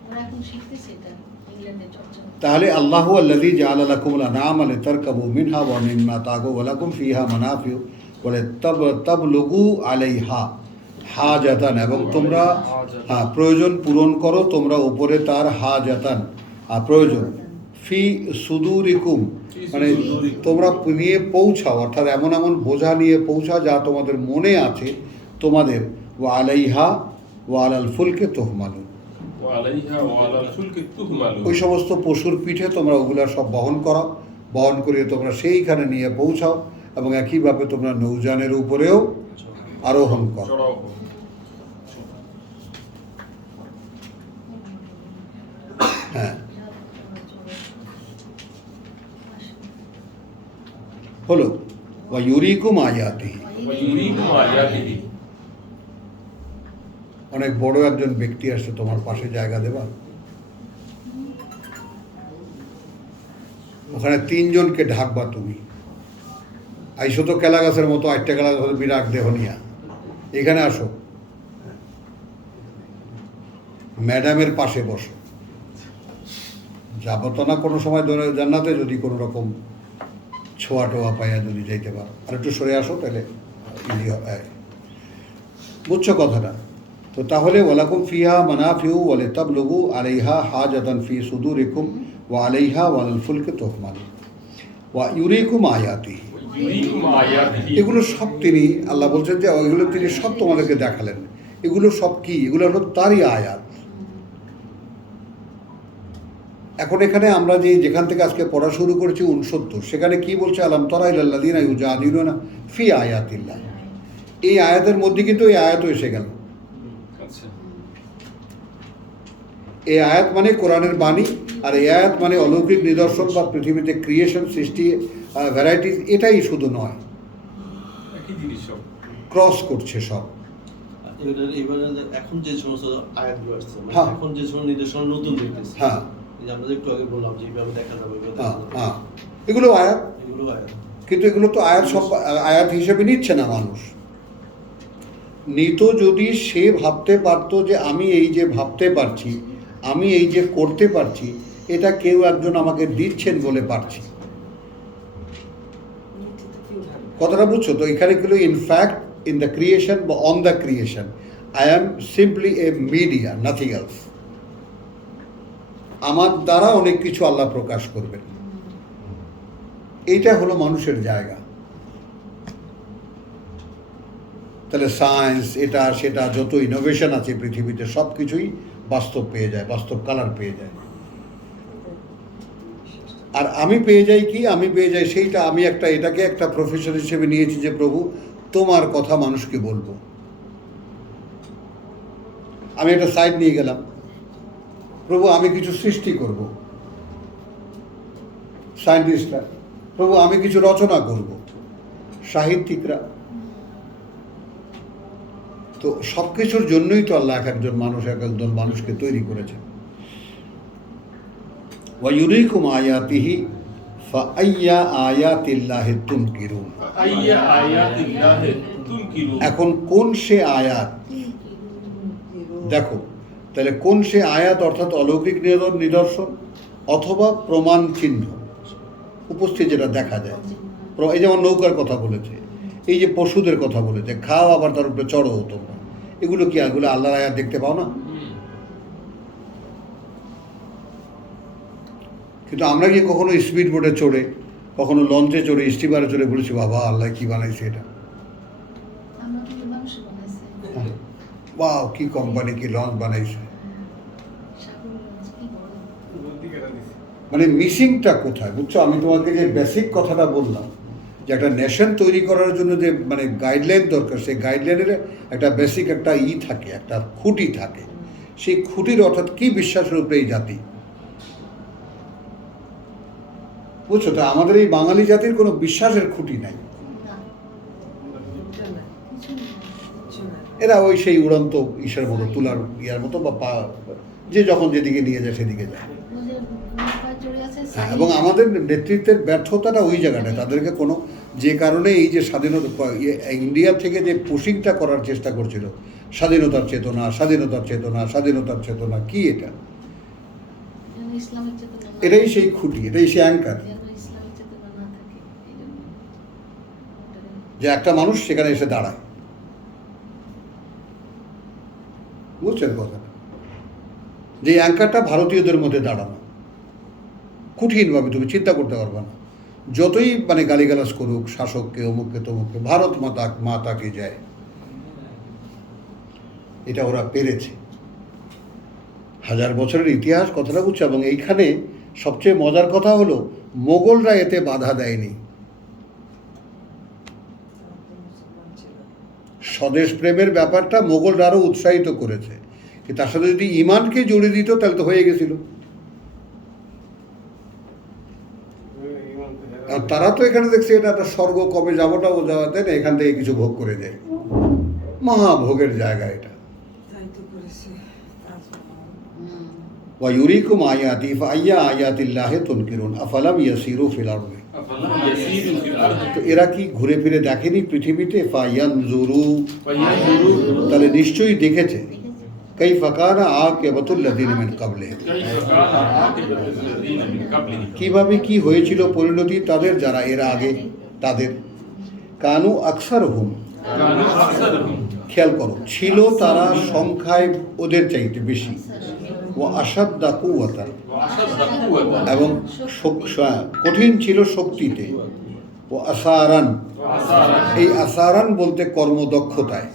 ওরা এখন শিখতেছে এটা, ইংল্যান্ডে চর্চা হচ্ছে। তাহলে আল্লাহু আল্লাযী জাআলা লাকুমুল আনআমা লিতারকাবু মিনহা ওয়া মিম্মা তাগু ওয়া লাকুম ফিহা মানাফিউ ওয়া লিতাবলুগু আলাইহা হাজাতান, এবং তোমরা প্রয়োজন পূরণ করো তোমরা উপরে তার হাজাতান, প্রয়োজন, ফি সুদুরিকুম, মানে তোমরা নিয়ে পৌঁছাও, অর্থাৎ এমন এমন বোঝা নিয়ে পৌঁছাও যা তোমাদের মনে আছে তোমাদের, ওয়া আলাইহা ওয়া আলাল ফুলকে তুহমালুন, ওই সমস্ত পশুর পিঠে তোমরা ওগুলা সব বহন করিয়ে তোমরা সেইখানে নিয়ে পৌঁছাও, এবং একইভাবে তোমরা নৌযানের উপরেও আরোহণ করো। হ্যাঁ, হলো ওয়া ইউরিকুম আয়াতিহি। অনেক বড় একজন ব্যক্তি আসছে তোমার পাশে, জায়গা দেবা? ওখানে 3 জনকে ঢাকবা তুমি। আইসো তো কেলা গাছের মতো, 8টা কেলা গাছের বিরাট দেহ নিয়া, এখানে আসো, ম্যাডামের পাশে বসো। যাবো তো না কোনো সময় জান্নাতে, যদি কোনো রকম ছোঁয়া টোয়া পাইয়া যদি যাইতে পারো। আর একটু সরে আসো, তাহলে ইজি হয়। বুঝছো কথাটা? তো তাহলে ওয়ালাকুম ফিহা মানাফিউ ওয়া লিতাবলুগু আলাইহা হাজাতান ফি সুদুরিকুম ওয়া আলাইহা ওয়া আলাল ফুলকি তুহমালুন ওয়া ইউরিকুম আয়াতিহি। এগুলো সব তিনি, আল্লাহ বলছেন যে ওইগুলো তিনি সব তোমাদেরকে দেখালেন, এগুলো সব কি? এগুলো হলো তারই আয়াত। এখন এখানে আমরা যেখান থেকে আজকে পড়া শুরু করেছি 69, সেখানে কি বলছে? আলাম তারা ইলাল্লাযীনা ইউজাদিলুনা ফি আয়াতিল্লাহ। এই আয়াতের মধ্যে কিন্তু এই আয়াতও এসে গেল। আচ্ছা, এই আয়াত মানে কোরআনের বাণী, আর এই আয়াত মানে অলৌকিক নিদর্শন বা পৃথিবীতে ক্রিয়েশন, সৃষ্টি, ভ্যারাইটিস, এটাই শুধু নয়, একই জিনিস সব। ক্রস করছে সব। এবারে এখন যে সমস্ত আয়াতগুলো আসছে, মানে হ্যাঁ। এখন যে সমস্ত নিদর্শন নতুন দেখতেছি, হ্যাঁ এই যে আমরা যে একটু আগে বললাম যে এইভাবে দেখা যাবে, এইভাবে দেখা হ্যাঁ যাবে, হ্যাঁ, এগুলো আয়াত। এগুলো আয়াত। কিন্তু এগুলো তো আয়াত সব আয়াত হিসেবে নিচ্ছে না মানুষ। নিত যদি সে ভাবতে পারতো যে আমি এই যে ভাবতে পারছি, আমি এই যে করতে পারছি, এটা কেউ একজন আমাকে দিচ্ছেন বলে পারছি। কথাটা বুঝছো তো? এখানে কিন্তু ইনফ্যাক্ট ইন দ্য ক্রিয়েশন বা on the creation I am simply A media, nothing else. আমার দ্বারা অনেক কিছু আল্লাহ প্রকাশ করবেন, এইটা হলো মানুষের জায়গা। তাহলে সায়েন্স, এটা সেটা, যত ইনোভেশন আছে পৃথিবীতে, সব কিছুই বাস্তব পেয়ে যায়, বাস্তব কালার পেয়ে যায়। আর আমি পেয়ে যাই কি? আমি পেয়ে যাই সেইটা, আমি এটাকে একটা প্রফেশন হিসেবে নিয়েছি যে প্রভু তোমার কথা মানুষকে বলবো। আমি একটা সাইড নিয়ে গেলাম, প্রভু আমি কিছু সৃষ্টি করব, সায়েন্টিস্টরা, প্রভু আমি কিছু রচনা করব, সাহিত্যিকরা। তো সব কিছুর জন্যই তো আল্লাহ এক একজন মানুষকে তৈরি করেছেন। ওয়ায়ুরিকুম আয়াতিহি ফাআইয়া আয়াতিল্লাহি তুনকিরুন। আইয়া আয়াতিল্লাহি তুনকিরুন। এখন কোন সে আয়াত? দেখো তাহলে কোন সে আয়াত, অর্থাৎ অলৌকিক নিদর্শন অথবা প্রমাণ চিহ্ন উপস্থিত যেটা দেখা যায়। এই যেমন নৌকার কথা বলেছে, এই যে পশুদের কথা বলেছে, খাও আবার তার উপরে চড়ো তোমরা, এগুলো কি? এগুলো আল্লাহর আয়াত দেখতে পাও না? কিন্তু আমরা কি কখনো স্পিড বোটে চড়ে, কখনো লঞ্চে চড়ে, স্টিমারে চড়ে বলেছি বাবা আল্লাহ কি বানাইছে এটা? আমরা তো মানুষ বানাইছে, বাহ কি কোম্পানি কি লঞ্চ বানাইছে। সাগর লঞ্চ কি বড়। মানে মিসিংটা কোথায় বুঝছো? আমি তোমাকে যে বেসিক কথাটা বললাম যে একটা নেশন তৈরি করার জন্য যে মানে গাইডলাইন দরকার, সেই গাইডলাইনের একটা বেসিক একটা থাকে, একটা খুঁটি থাকে। সেই খুঁটির অর্থাৎ কি বিশ্বাসের উপরে এই জাতি, বুঝছো তো? আমাদের এই বাঙালি জাতির কোনো বিশ্বাসের খুঁটি নাই। না, কিছু না। এরা ওই সেই উড়ন্ত ইসের মতো, তুলার ইয়ার মতো, বা যে যখন যেদিকে নিয়ে যায় সেদিকে যায়। ওই যে নৌকায় চড়ে আছে, হ্যাঁ, এবং আমাদের নেতৃত্বের ব্যর্থতাটা ওই জায়গাটায়। তাদেরকে কোনো যে কারণে এই যে স্বাধীনতা, ইন্ডিয়া থেকে যে পুশিংটা করার চেষ্টা করছিল, স্বাধীনতার চেতনা, স্বাধীনতার চেতনা, স্বাধীনতার চেতনা, কি এটা? যেন ইসলামিক চেতনা না এটাই সেই খুঁটি, এটাই সেই অ্যাঙ্কার, যেন ইসলামিক চেতনা না থাকে, এই জন্য ওটাকে যে একটা মানুষ সেখানে এসে দাঁড়ায়। বুঝছেন কথাটা? যে অ্যাঙ্কারটা ভারতীয়দের মধ্যে দাঁড়ানো, কঠিনভাবে তুমি চিন্তা করতে পারবে না। যতই মানে গালিগালাজ করুক শাসককে, অমুককে তমুককে, ভারত মাতাকে যায়, এটা ওরা পেরেছে। 1000 বছরের ইতিহাস, কথাটা বুঝছো? এবং এইখানে সবচেয়ে মজার কথা হলো মোগলরা এতে বাধা দেয়নি। স্বদেশ প্রেমের ব্যাপারটা মোগলরা আরও উৎসাহিত করেছে, কিন্তু তার সাথে যদি ইমানকে জড়িয়ে দিত তাহলে তো হয়ে গেছিল। আর তারা তো এখানে দেখছে এটা একটা স্বর্গ, কবে যাবোটা বোঝাতে না, এখান থেকে কিছু ভোগ করে দেয়, মহাভোগের জায়গা এটা। তাই তো করেছে। ওয়ায়ুরিকুম আয়াতি ফাআইয়া আয়াতিল্লাহি তুনকিরুন আফালাম ইয়াসিরু ফিল আরদি। আফালাম ইয়াসিরু ফিল আরদি। তো এরা কি ঘুরে ফিরে দেখেনি পৃথিবীতে? ফায়ানজুরু, ফায়ানজুরু, তাহলে নিশ্চয়ই দেখেছে। কাইফা কানা আকিবাতুল্লাযিনা মিন ক্বাবলিহিম, কাইফা কানা আকিবাতুল্লাযিনা মিন ক্বাবলিহিম। কিভাবে কি হয়েছিল পরিণতি তাদের, যারা এর আগে তাদের। কানু আকসারহুম, কানু আকসারহুম, খেয়াল করো, ছিল তারা সংখ্যায় ওদের চাইতে বেশি। ও আসাদ্দা কুওয়াতান, ওয়া আশাদ্দা কুওয়াতান, এবং কঠিন ছিল শক্তিতে। ও আসারান, ওয়া আসারান, এই আসারান বলতে কর্মদক্ষতায়।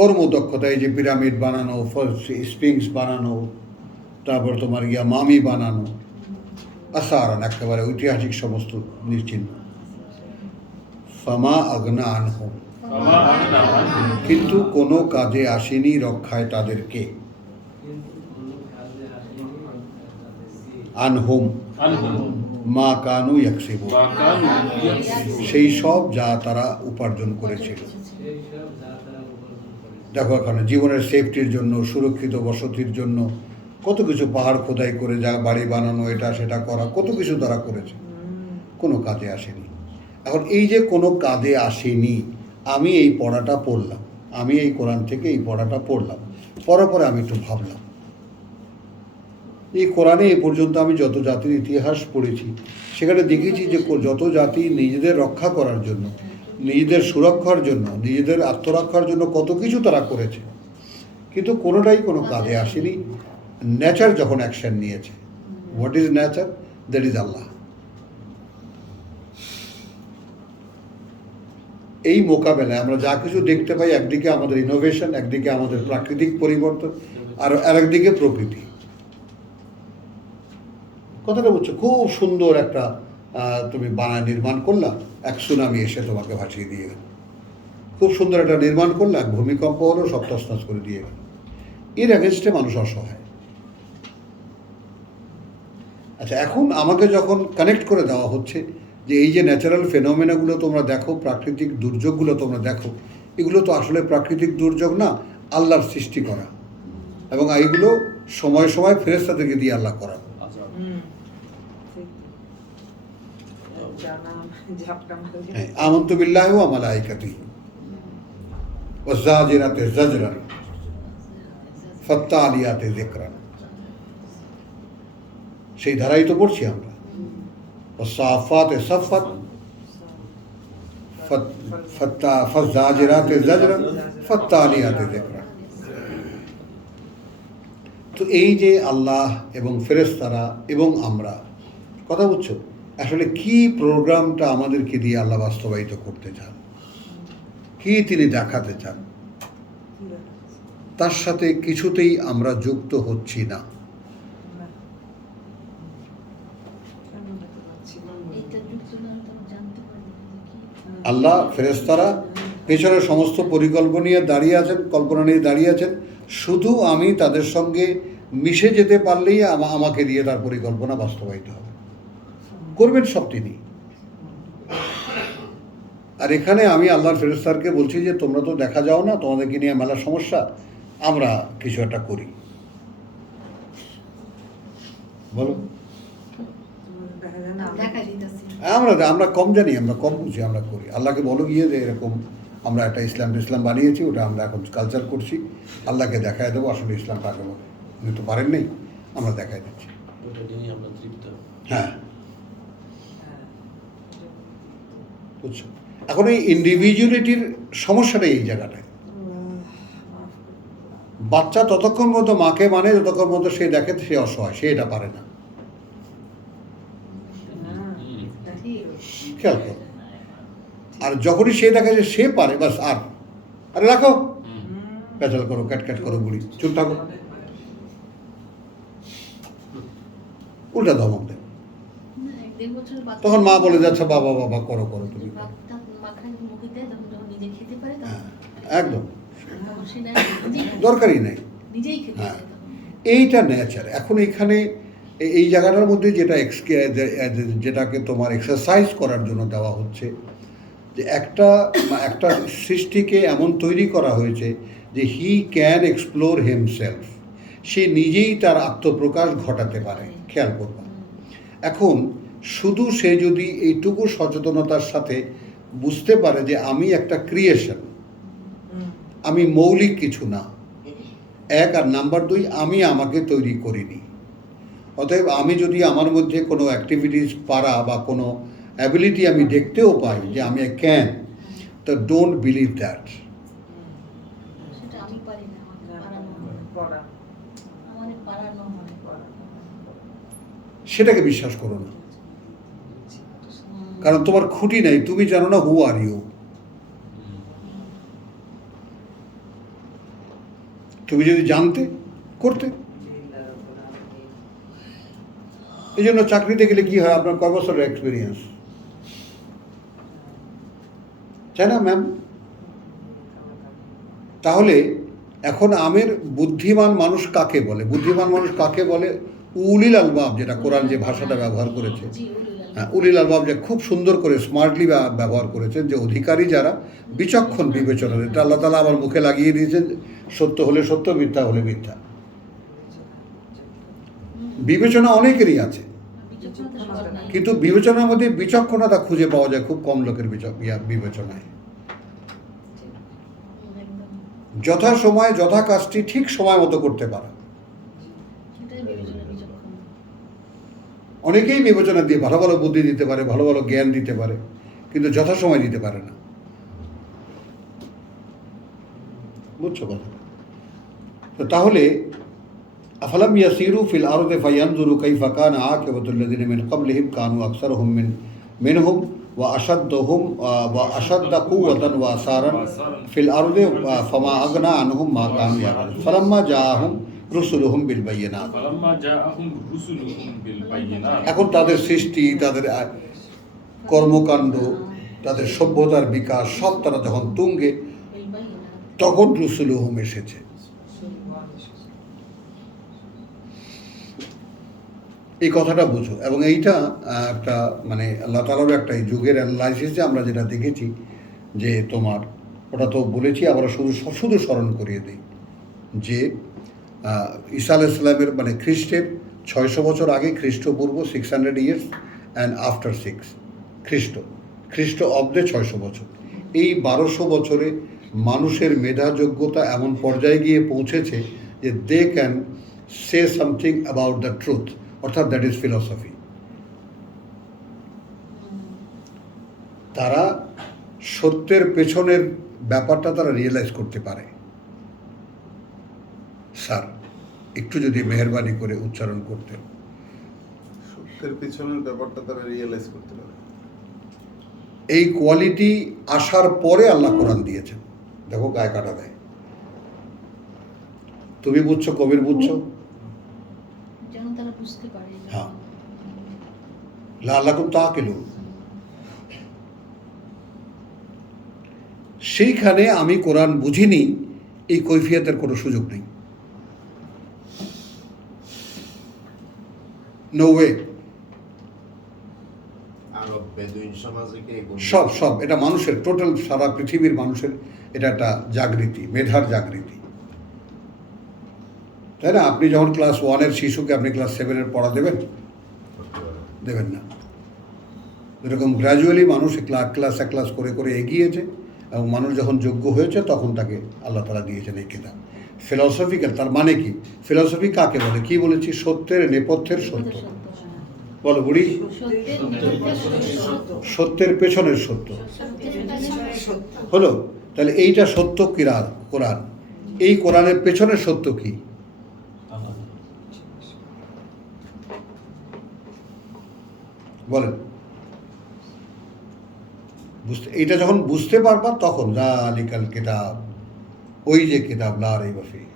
কর্মদক্ষতা, এই যে পিরামিড বানানো, স্পিংস বানানো, তারপর তোমার মামি বানানো, আসারান একেবারে ঐতিহাসিক সমস্ত নিশ্চিহ্ন। ফামা আগনা আনহুম, কিন্তু কোনো কাজে আসেনি রক্ষায় তাদেরকে, আনহুম মা কানু ইয়াকসিবু, সেই সব যা তারা উপার্জন করেছিল। দেখো এখানে জীবনের সেফটির জন্য, সুরক্ষিত বসতির জন্য কত কিছু, পাহাড় খোদাই করে যা বাড়ি বানানো, এটা সেটা করা, কত কিছু তারা করেছে, কোনো কাজে আসেনি। এখন এই যে কোনো কাজে আসেনি, আমি এই পড়াটা পড়লাম, আমি এই কোরআন থেকে এই পড়াটা পড়লাম, পরে আমি একটু ভাবলাম, এই কোরআনে এ পর্যন্ত আমি যত জাতির ইতিহাস পড়েছি সেখানে দেখেছি যে যত জাতি নিজেদের রক্ষা করার জন্য, নিজেদের সুরক্ষার জন্য, নিজেদের আত্মরক্ষার জন্য কত কিছু তারা করেছে, কিন্তু কোনোটাই কোনো কাজে আসেনি। নেচার যখন অ্যাকশন নিয়েছে, what is nature? That is Allah. এই মোকাবেলায় আমরা যা কিছু দেখতে পাই, একদিকে আমাদের ইনোভেশন, একদিকে আমাদের প্রাকৃতিক পরিবর্তন, আর আরেকদিকে প্রকৃতি। কথাটা বুঝছো? খুব সুন্দর একটা তুমি নির্মাণ করলা, এক সুনামি এসে তোমাকে ভাসিয়ে দিয়ে গেল। খুব সুন্দর একটা নির্মাণ করলা, এক ভূমিকম্প হলো, সব তছনছ করে দিয়ে গেল। এর এগেনস্টে মানুষ অসহায়। আচ্ছা, এখন আমাকে যখন কানেক্ট করে দেওয়া হচ্ছে যে এই যে ন্যাচারাল ফেনোমেনাগুলো তোমরা দেখো, প্রাকৃতিক দুর্যোগগুলো তোমরা দেখো, এগুলো তো আসলে প্রাকৃতিক দুর্যোগ না, আল্লাহর সৃষ্টি করা, এবং এইগুলো সময় সময় ফেরেশতাদেরকে দিয়ে আল্লাহ করা। আমানতু বিল্লাহি ওয়া মালাইকাতিহি ওয়া যাজিরাতি যাজরান ফাত্তালিয়াতি যিকরান, সেই ধারাই তো পড়ছি আমরা। ওয়া সাফাতি সাফাত ফাজ্জাজিরাতি যাজরান ফাত্তালিয়াতি যিকরান। তো এই যে আল্লাহ এবং ফেরেশতারা এবং আমরা, কথা বুঝছো, আসলে কি প্রোগ্রামটা আমাদেরকে দিয়ে আল্লাহ বাস্তবায়িত করতে চান, কি তিনি দেখাতে চান, তার সাথে কিছুতেই আমরা যুক্ত হচ্ছি না। আল্লাহ, ফেরেশতারা পেছনে সমস্ত পরিকল্পনা নিয়ে দাঁড়িয়ে আছেন, শুধু আমি তাদের সঙ্গে মিশে যেতে পারলেই আমাকে দিয়ে তার পরিকল্পনা বাস্তবায়িত হবে। করবেন সব তিনি। আর এখানে আমি আল্লাহর ফেরেশতাদেরকে বলছি যে তোমরা তো দেখা যাও না, তোমাদেরকে নিয়ে মেলা সমস্যা, আমরা কিছু একটা করি। বলো, আমরা কম জানি, আমরা কম বুঝি, আমরা করি। আল্লাহকে বলো গিয়ে যে এরকম আমরা একটা ইসলাম বানিয়েছি, ওটা আমরা এখন কালচার করছি, আল্লাহকে দেখায় দেবো আসলে ইসলাম কাকে বলে। উনি তো পারেন নেই, আমরা দেখাই দিচ্ছি। হ্যাঁ, বুঝছো? এখন এই ইন্ডিভিজুয়ালিটির সমস্যাটাই এই জায়গাটায়। বাচ্চা ততক্ষণ মতো মাকে মানে যতক্ষণ মতো সে দেখে সে অসহায়, সে এটা পারে না। খেয়াল করো, আর যখনই সে দেখে যে সে পারে, বাস আরে রাখো, পেঁচাল করো, ক্যাট করো, বুড়ি চুপ থাকো, উল্টা ধমক দেয়। তখন মা বলে যাচ্ছে বাবা বাবা করো তুমি। একদম দরকারই নেই। হ্যাঁ, এইটা নেচার। এখন এখানে এই জায়গাটার মধ্যে যেটাকে তোমার এক্সারসাইজ করার জন্য দেওয়া হচ্ছে, যে একটা সৃষ্টিকে এমন তৈরি করা হয়েছে যে হি ক্যান এক্সপ্লোর হিমসেলফ, সে নিজেই তার আত্মপ্রকাশ ঘটাতে পারে। খেয়াল করবা, এখন শুধু সে যদি এইটুকু সচেতনতার সাথে বুঝতে পারে যে আমি একটা ক্রিয়েশন, আমি মৌলিক কিছু না, এক, আর নাম্বার দুই, আমি আমাকে তৈরি করিনি। অতএব আমি যদি আমার মধ্যে কোনো অ্যাক্টিভিটিস পারা বা কোনো অ্যাবিলিটি আমি দেখতেও পাই যে আমি ক্যান, তো ডোন্ট বিলিভ দ্যাট। সেটাকে বিশ্বাস করো না, কারণ তোমার খুঁটি নাই, তুমি জানো না হু আর ইউ। তুমি যদি জানতে করতে। এই জন্য চাকরিতে গেলে কি হয়, আপনার কয় বছরের এক্সপিরিয়েন্স, তাই না ম্যাম? তাহলে এখন আমের বুদ্ধিমান মানুষ কাকে বলে? বুদ্ধিমান মানুষ কাকে বলে? উলিল আলবাব, যেটা কোরআন যে ভাষাটা ব্যবহার করেছে, জি, উলুল আলবাব। হ্যাঁ, উলিল আলবাব যে খুব সুন্দর করে স্মার্টলি ব্যবহার করেছেন, যে অধিকারী যারা বিচক্ষণ বিবেচনা, এটা আল্লাহ তাআলা আমার মুখে লাগিয়ে দিয়েছেন, সত্য হলে সত্য, মিথ্যা হলে মিথ্যা। বিবেচনা অনেকেরই আছে, বিচক্ষণতা সবার নাই। কিন্তু বিবেচনার মধ্যে বিচক্ষণতা খুঁজে পাওয়া যায় খুব কম লোকের বিবেচনায়। একদম। যথা সময় যথা কাজটি ঠিক সময় মতো করতে পারে। সেটাই বিবেচনা, বিচক্ষণ। অনেকেই বিবেচনা দিয়ে ভালো ভালো বুদ্ধি দিতে পারে, ভালো ভালো জ্ঞান দিতে পারে, কিন্তু যথাসময় দিতে পারে না। বুঝছো কথা? তো তাহলে আফালাম ইয়াসিরু ফিল আরদি ফায়ানজুরু কাইফা কানা আকিবাতুল্লাযিনা মিন ক্বাবলিহিম কানু আকসারহুম মিনহুম ওয়া আশাদ্দা কুওয়াতান ওয়া আসারান ফিল আরদি ফামা আগনা আনহুম মা কানু ইয়ামালুন ফালাম্মা জাআহুম রুসুলুহুম বিল বায়িনাত। ফালাম্মা জাআহুম রুসুলুহুম বিল বায়িনাত। এখন তাদের সৃষ্টি, তাদের কর্মকাণ্ড, তাদের সভ্যতার বিকাশ সব তারা যখন তুঙ্গে, তখন রুসুলুহুম এসেছে। এই কথাটা বুঝো। এবং এইটা একটা মানে আল্লাহ তাআলার একটা এই যুগের অ্যানালাইসিসে আমরা যেটা দেখেছি, যে তোমার ওটা তো বলেছি, আবার শুধু স্মরণ করিয়ে দিই, যে ঈসা আলাইহিস সালামের মানে খ্রিস্টের 600 বছর আগে, খ্রিস্টপূর্ব 600 ইয়ার্স অ্যান্ড আফটার 6 খ্রিস্ট অব্দে 600 বছর। এই 1200 বছরে মানুষের মেধা যোগ্যতা এমন পর্যায়ে গিয়ে পৌঁছেছে যে they can say something about the truth, অর্থাৎ দ্যাট ইজ ফিলসফি। তারা সত্যের পেছনের ব্যাপারটা তারা রিয়েলাইজ করতে পারে। স্যার একটু যদি মেহেরবানি করে উচ্চারণ করতেন। সত্যের পিছনের ব্যাপারটা তারা রিয়েলাইজ করতে পারে। এই কোয়ালিটি আসার পরে আল্লাহ কোরআন দিয়েছেন। দেখো গায়ে কাটা দেয়। তুমি বুঝছো, কবির বুঝছো, যেন তারা বুঝতে পারে। হ্যাঁ, লাআল্লাকুম তাআকিলুন। সেইখানে আমি কোরআন বুঝিনি, এই কৈফিয়তের কোনো সুযোগ নেই। No way. আরব বেদুইন সমাজে কি এগুলো সব এটা মানুষের টোটাল সারা পৃথিবীর মানুষের এটা একটা জাগৃতি, মেধার জাগৃতি, তাই না? আপনি যখন ক্লাস 1-এর শিশুকে আপনি ক্লাস 7-এর পড়া দেবেন? দেবেন না। এরকম গ্র্যাজুয়ালি মানুষ ক্লাস করে করে এগিয়েছে, এবং মানুষ যখন যোগ্য হয়েছে তখন তাকে আল্লাহ তাআলা দিয়েছেন এই কিতাব। ফিলসফিক্যাল, তার মানে কি? ফিলসফি কাকে বলে? কি বলেছি? সত্যের নেপথ্যের সত্য। বলো বুড়ি, সত্যের পেছনের সত্য হলো। তাহলে এইটা সত্য কোরআন। এই কোরআনের পেছনের সত্য কি? বলেন। এইটা যখন বুঝতে পারবা তখন যালিকাল কিতাব, ওই যে কিতাব লা রাইবা ফীহ।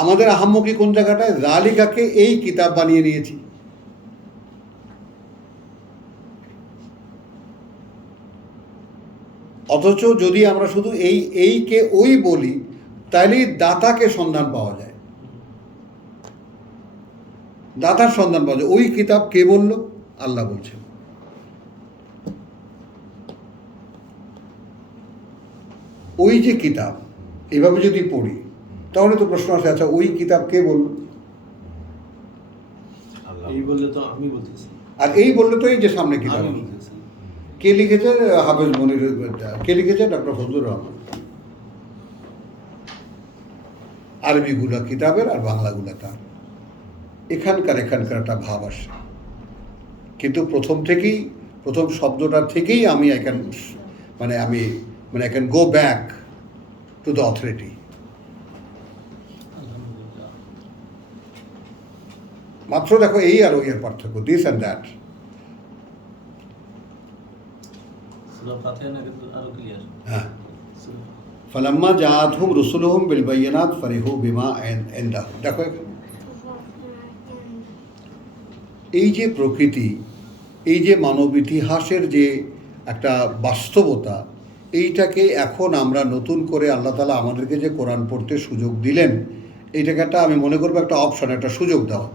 আমাদের আহাম্মকি কোন জায়গাটায়? যালিকাকে এই কিতাব বানিয়ে নিয়েছি। অথচ যদি আমরা শুধু এইকে ওই বলি, তাহলেই দাতাকে সন্ধান পাওয়া যায়। দাতার সন্ধান পাওয়া যায়। ওই কিতাব কে বলল? আল্লাহ বলছেন। ওই যে কিতাব, এভাবে যদি পড়ি তাহলে তো প্রশ্ন আসে, আচ্ছা ওই কিতাব কে বলল? এই বললে তো আমি বলতেছি, আর এই বললে তো এই যে সামনে কিতাব। আমি বলতেছি। কে লিখেছে? হাফেজ মনির। কে লিখেছে? ডক্টর ফজলুর রহমান। আরবিগুলা কিতাবের আর বাংলাগুলা তার। এখানকার একটা ভাব আসে, কিন্তু প্রথম শব্দটার থেকেই আমি I can go back to the authority. মাত্র দেখো এই আর ওই এর পার্থক্য, দিস অ্যান্ড দ্যাট। সূরা ফাতিহা না কিন্তু আরো ক্লিয়ার। হ্যাঁ, ফালাম্মা জাআতহুম রুসুলুহুম বিল বায়িনাত ফারিহু বিমা ইনদাহুম। দেখো এখানে এই যে প্রকৃতি, এই যে মানব ইতিহাসের যে একটা বাস্তবতা, এইটাকে এখন আমরা নতুন করে আল্লাহ তাআলা আমাদেরকে যে কোরআন পড়তে সুযোগ দিলেন, এইটাকে একটা আমি মনে করবো একটা অপশন, একটা সুযোগ দেওয়া।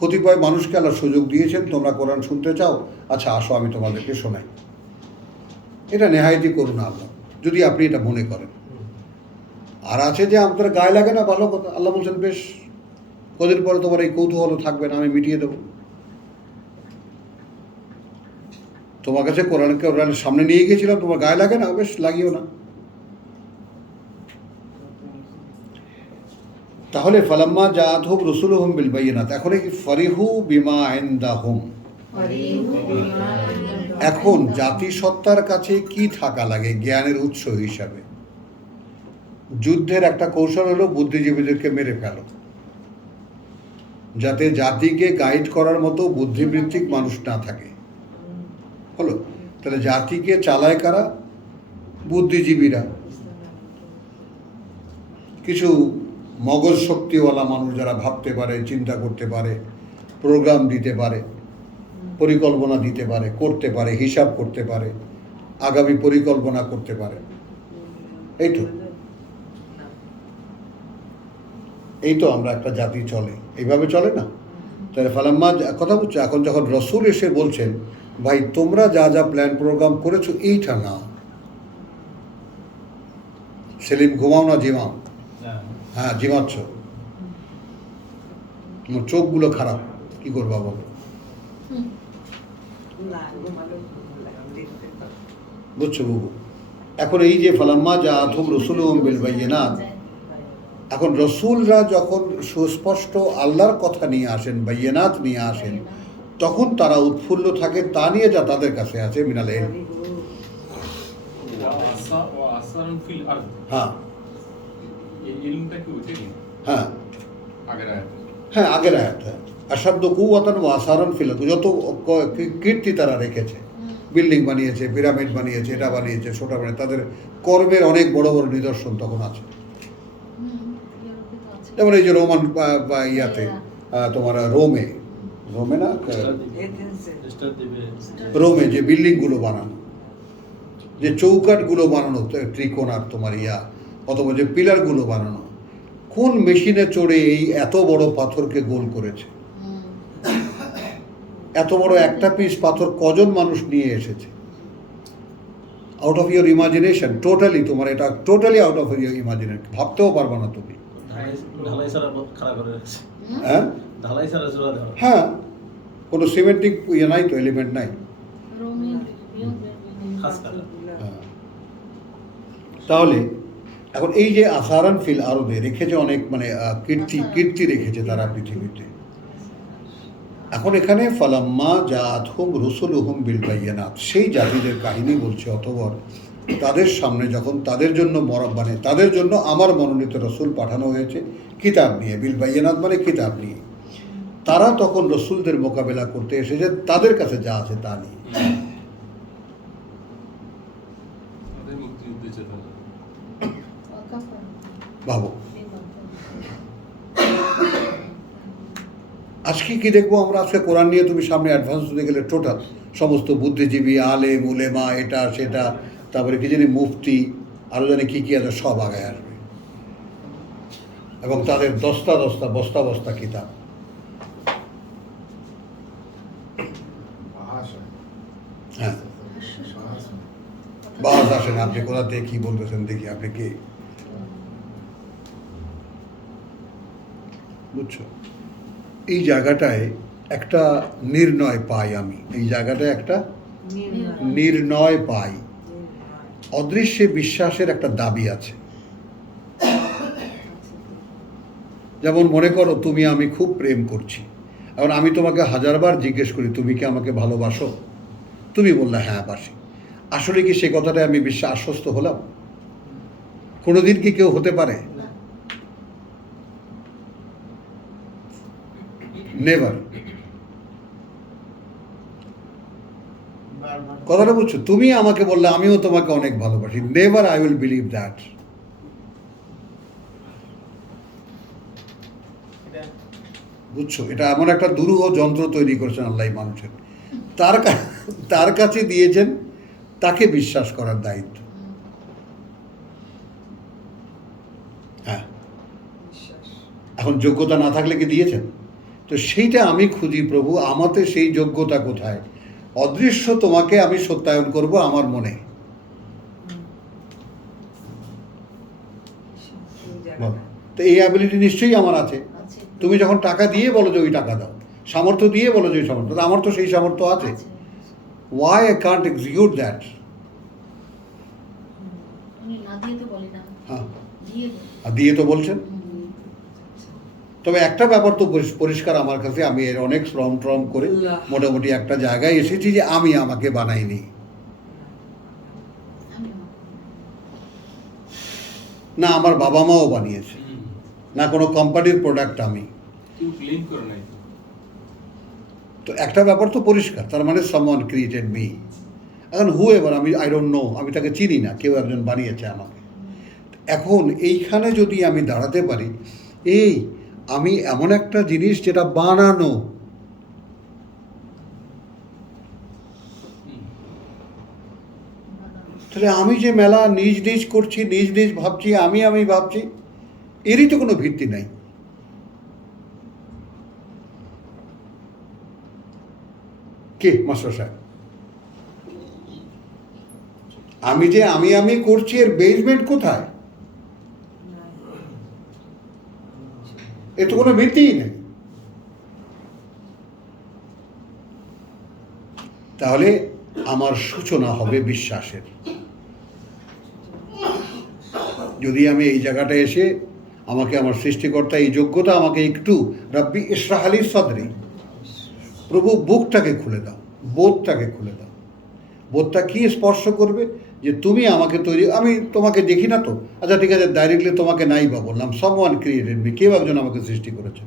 কতিপয় মানুষকে আল্লাহ সুযোগ দিয়েছেন, তোমরা কোরআন শুনতে চাও, আচ্ছা আসো আমি তোমাদেরকে শোনাই। এটা নেহায়েতি করুন আল্লাহ, যদি আপনি এটা মনে করেন। আর আছে যে আপনার গায়ে লাগে না, ভালো কথা, আল্লাহ বলছেন বেশ, কদিন পরে তোমার এই কৌতূহল থাকবে না, আমি মিটিয়ে দেবো। তোমার কাছে কোরআনের সামনে নিয়ে গিয়েছিলাম, তোমার গায়ে লাগে না, বেশ লাগিও না। তাহলে ফালাম্মা জাআতহুম রুসুলুহুম বিল বায়িনাত, এখন কি ফারিহু বিমা ইনদাহুম, এখন জাতিসত্তার কাছে কি থাকা লাগে জ্ঞানের উৎস হিসাবে? যুদ্ধের একটা কৌশল হলো বুদ্ধিজীবীদেরকে মেরে ফেলো, যাতে জাতিকে গাইড করার মতো বুদ্ধিবৃত্তিক মানুষ না থাকে। হলো, তাহলে জাতিকে চালায় কারা? বুদ্ধিজীবীরা, কিছু মগজ শক্তিওয়ালা মানুষ যারা ভাবতে পারে, চিন্তা করতে পারে, প্রোগ্রাম দিতে পারে, পরিকল্পনা দিতে পারে, করতে পারে, হিসাব করতে পারে, আগামী পরিকল্পনা করতে পারে। এই তো আমরা একটা জাতি চলে, এইভাবে চলে না? তাহলে ফালাম্মা কথা বলছো, এখন যখন রসুল এসে বলছেন ভাই তোমরা যা যা প্ল্যান প্রোগ্রাম করেছো এইটা না, সেলিম ঘুমাও না জিমাও? হ্যাঁ জিমাচ্ছ, তোমার চোখগুলো খারাপ, কি করবা বলো? বুঝছো বাবু? এখন এই যে ফালাম্মা জাআতহুম রুসুলুহুম বিল বায়িনাত, এখন রসুলরা যখন সুস্পষ্ট আল্লাহর কথা নিয়ে আসেন, বায়িনাত নিয়ে আসেন, তখন তারা উৎফুল্ল থাকে তা নিয়ে যা তাদের কাছে আছে মিনাল ইলম। হ্যাঁ হ্যাঁ হ্যাঁ, আগের আয়াত, হ্যাঁ, আসাদ্দু কুওয়াতান ওয়া আসারান ফিল আরদ, যত কীর্তি তারা রেখেছে, বিল্ডিং বানিয়েছে, পিরামিড বানিয়েছে, এটা বানিয়েছে, ছোটা বানিয়েছে, তাদের কর্মের অনেক বড় বড় নিদর্শন তখন আছে। যেমন এই যে রোমান বা ইয়াতে তোমার রোমে না, রোমে যে বিল্ডিংগুলো বানানো, যে চৌকাঠগুলো বানানো, ত্রিকোণার তোমার ইয়া, অথবা যে পিলারগুলো বানানো, কোন মেশিনে চড়ে এই এত বড় পাথরকে গোল করেছে? এত বড় একটা পিস পাথর কজন মানুষ নিয়ে এসেছে? Out of your imagination, totally তোমার এটা totally out of your imagination, ভাবতেও পারবা না তুমি। হ্যাঁ হ্যাঁ, কোনো সিমেন্টিক ইয়ে নাই তো, এলিমেন্ট নাই। তাহলে এখন এই যে আসারান ফিল আরদে রেখেছে অনেক, মানে কীর্তি রেখেছে তারা পৃথিবীতে। এখন এখানে ফালাম্মা জাআতহুম রুসুলুহুম বিল বায়িনাত, সেই জাতিদের কাহিনী বলছে অতঃপর তাদের সামনে যখন তাদের জন্য মানে তাদের জন্য আমার মনোনীত রসুল পাঠানো হয়েছে কিতাব নিয়ে, বিল বায়িনাত মানে কিতাব নিয়ে, তারা তখন রসুলদের মোকাবেলা করতে এসেছে তাদের কাছে যা আছে তা নিয়ে। ভাবো আজকে কি দেখবো আমরা? আজকে কোরআন নিয়ে তুমি সামনে অ্যাডভান্স হতে গেলে টোটাল সমস্ত বুদ্ধিজীবী, আলেম, উলেমা, এটা সেটা, তারপরে কি জানি মুফতি, আরও জানি কী কী আছে, সব আগায় আসবে এবং তাদের বস্তা বস্তা কিতাব। হ্যাঁ, বাস আসেন, আপনি কোথা থেকে কী বলতেছেন দেখি, আপনি কে? বুঝছো? এই জায়গাটায় একটা নির্ণয় পাই আমি, এই জায়গাটায় একটা নির্ণয় পাই। অদৃশ্যে বিশ্বাসের একটা দাবি আছে। যেমন মনে করো তুমি আমি খুব প্রেম করছি, এখন আমি তোমাকে 1000বার জিজ্ঞেস করি তুমি কি আমাকে ভালোবাসো? তুমি বললে হ্যাঁ বাসি। আসলে কি সে কথাটায় আমি আশ্বস্ত হলাম? কোনোদিন কি কেউ হতে পারে? নেভার। কথাটা বুঝছো? তুমি আমাকে বললে আমিও তোমাকে অনেক ভালোবাসি, never I will believe that. বুঝছো? এটা এমন একটা দুরূহ যন্ত্র তৈরি করেছেন আল্লাহ মানুষের, তার কাছে দিয়েছেন তাকে বিশ্বাস করার দায়িত্ব। হ্যাঁ, বিশ্বাস। এখন যোগ্যতা না থাকলে কি দিয়েছেন? তো সেইটা আমি খুঁজি, প্রভু আমাতে সেই যোগ্যতা কোথায়? অদৃশ্য তোমাকে আমি সত্যায়ন করব আমার মনে। এই বল। জায়গাটা। তো এই অ্যাবিলিটি নিশ্চয়ই আমার আছে। আছে। তুমি যখন টাকা দিয়ে বলো যে ওই টাকা দাও, সামর্থ্য দিয়ে বলো যে ওই সামর্থ্য, তো আমার তো সেই সামর্থ্য আছে। আছে। Why I can't execute that? উনি না দিয়ে তো বলে না, হ্যাঁ, দিয়ে দেন। আর দিয়ে তো বলছেন। তবে একটা ব্যাপার তো পরিষ্কার আমার কাছে, আমি এর অনেক শ্রম ট্রম করে আল্লাহ। মোটামুটি একটা জায়গায় এসেছি যে আমি আমাকে বানাইনি। আমিও। না আমার বাবা মাও বানিয়েছে, হুম। না কোনো কোম্পানির প্রোডাক্ট আমি। কেউ ক্লেম করে নাই তো। তো একটা ব্যাপার তো পরিষ্কার, তার মানে সামওয়ান ক্রিয়েটেড মি। এখন হু এভার, আমি আই ডোন্ট নো, আমি তাকে চিনি না, কেউ একজন বানিয়েছে আমাকে। এখন এইখানে যদি আমি দাঁড়াতে পারি, এই আমি এমন একটা জিনিস যেটা বানানো, হুম। তাহলে আমি যে মেলা নিজ নিজ করছি, নিজ নিজ ভাবছি, আমি ভাবছি, এরই তো কোনো ভিত্তি নাই। কে মাস্টার সাহেব? আমি যে আমি করছি, এর বেসমেন্ট কোথায়? এ তো কোনো ভিত্তিই নেই। তাহলে আমার সূচনা হবে বিশ্বাসের। যদি আমি এই জায়গাটা এসে আমাকে আমার সৃষ্টিকর্তা এই যোগ্যতা আমাকে একটু রাব্বি ইশরাহ লি সাদরি, প্রভু বুকটাকে খুলে দাও, বোধটাকে খুলে দাও। বোধটা কি স্পর্শ করবে? যে তুমি আমাকে তৈরি, আমি তোমাকে দেখি না তো, আচ্ছা ঠিক আছে, ডাইরেক্টলি তোমাকে নাই বা বললাম, সামওয়ান ক্রিয়েটেড মি, কেউ একজন আমাকে সৃষ্টি করেছে,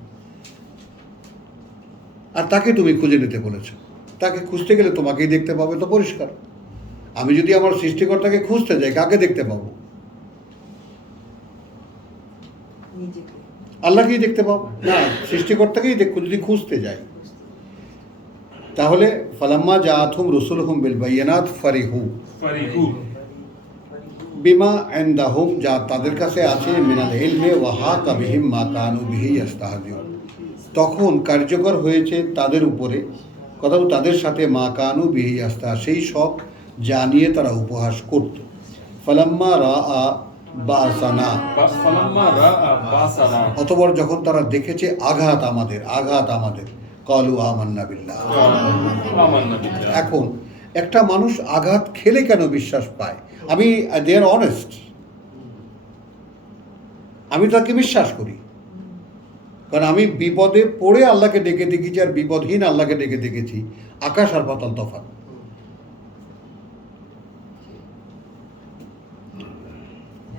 আর তাকে তুমি খুঁজে নিতে বলেছো। তাকে খুঁজতে গেলে তোমাকেই দেখতে পাবে, তো পরিষ্কার। আমি যদি আমার সৃষ্টিকর্তাকে খুঁজতে যাই, কাকে দেখতে পাবো? নিজেকে। আল্লাহকেই দেখতে পাবো না, সৃষ্টিকর্তাকেই দেখো যদি খুঁজতে যাই। তাহলে ফালাম্মা জাআতহুম রুসুলুহুম বিল বায়িনাত ফারিহু ফারিহু। বিমা ইনদাহুম, যা তাদের কাছে আছে, মিনাল ইলমি ওয়া হাকা বিহিম মা কানু বিহি ইস্তাহজিউন। তখন কার্যকর হয়েছে তাদের উপরে, কথা তাদের সাথে মা কানু বিহি ইস্তাহ, সেই সব যা নিয়ে তারা উপহাস করত। ফালাম্মা রাআ বাসানা, ফালাম্মা রাআ বাসানা, অতঃপর যখন তারা দেখেছে আঘাত আমাদের, কালু আমান্না বিল্লাহ। আমান্না বিল্লাহ। এখন একটা মানুষ আঘাত খেলে কেন বিশ্বাস পায়? আমি দে আর অনেস্ট, আমি তাকে বিশ্বাস করি, কারণ আমি বিপদে পড়ে আল্লাহকে ডেকে দেখেছি, আর বিপদহীন আল্লাহকে ডেকে দেখেছি। আকাশ আর পাতাল তফাৎ।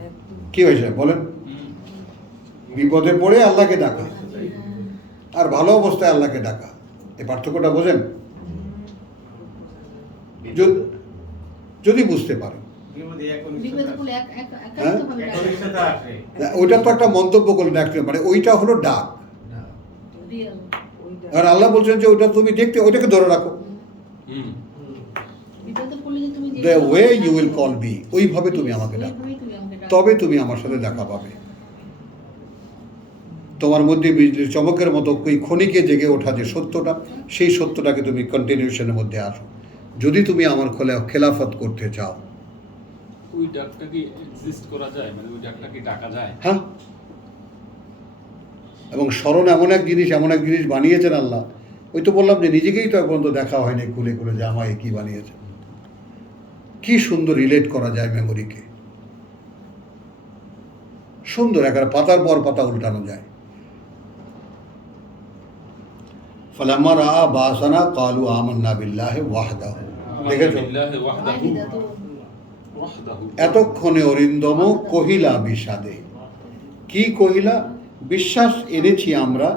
একদম। কি হয়েছে বলেন? হুম। বিপদে পড়ে আল্লাহকে ডাকা আর ভালো অবস্থায় আল্লাহকে ডাকা, এই পার্থক্যটা বোঝেন? যদি বুঝতে পারেন। বিপদে পড়লে হ্যাঁ? একান্তভাবে ডাকা। ওইটা তো একটা মন্তব্য করলেন, মানে ওইটা হলো ডাক। রিয়েল। ওইটা। আর আল্লাহ বলছেন যে ওইটা তুমি দেখতে, ওইটাকে ধরে রাখো। হুম। বিপদে পড়লে যে তুমি the way you will call me, ওইভাবে তুমি আমাকে ডাকো, ওইভাবেই তুমি আমাকে ডাকো। তবে তুমি আমার সাথে দেখা পাবে। তোমার মধ্যে বিজলির চমকের মতো ওই ক্ষণিকে জেগে ওঠা যে সত্যটা, সেই সত্যটাকে তুমি কন্টিনিউশনের মধ্যে আসো, যদি তুমি আমার খেলাফত করতে চাও। ওই ডাকটা কি এক্সিস্ট করা যায়, মানে ওই ডাকটা কি ডাকা যায়? হ্যাঁ, এবং স্মরণ এমন এক জিনিস বানিয়েছেন আল্লাহ। ওই তো বললাম যে নিজেকেই তো পর্যন্ত দেখা হয়নি খুলে খুলে যে আমায় কি বানিয়েছে। কি সুন্দর রিলেট করা যায় মেমোরিকে, সুন্দর, একেবারে পাতার পর পাতা উল্টানো যায়। ফালাম্মা রাআ বাসানা কালু আমান্না বিল্লাহি ওয়াহদাহু। দেখেছো? বিল্লাহি ওয়াহদাহু। ওয়াহিদা তো ওয়াহদাহু। এতক্ষণে অরিন্দম কহিলা বিষাদে। কি কহিলা? বিশ্বাস এনেছি আমরা,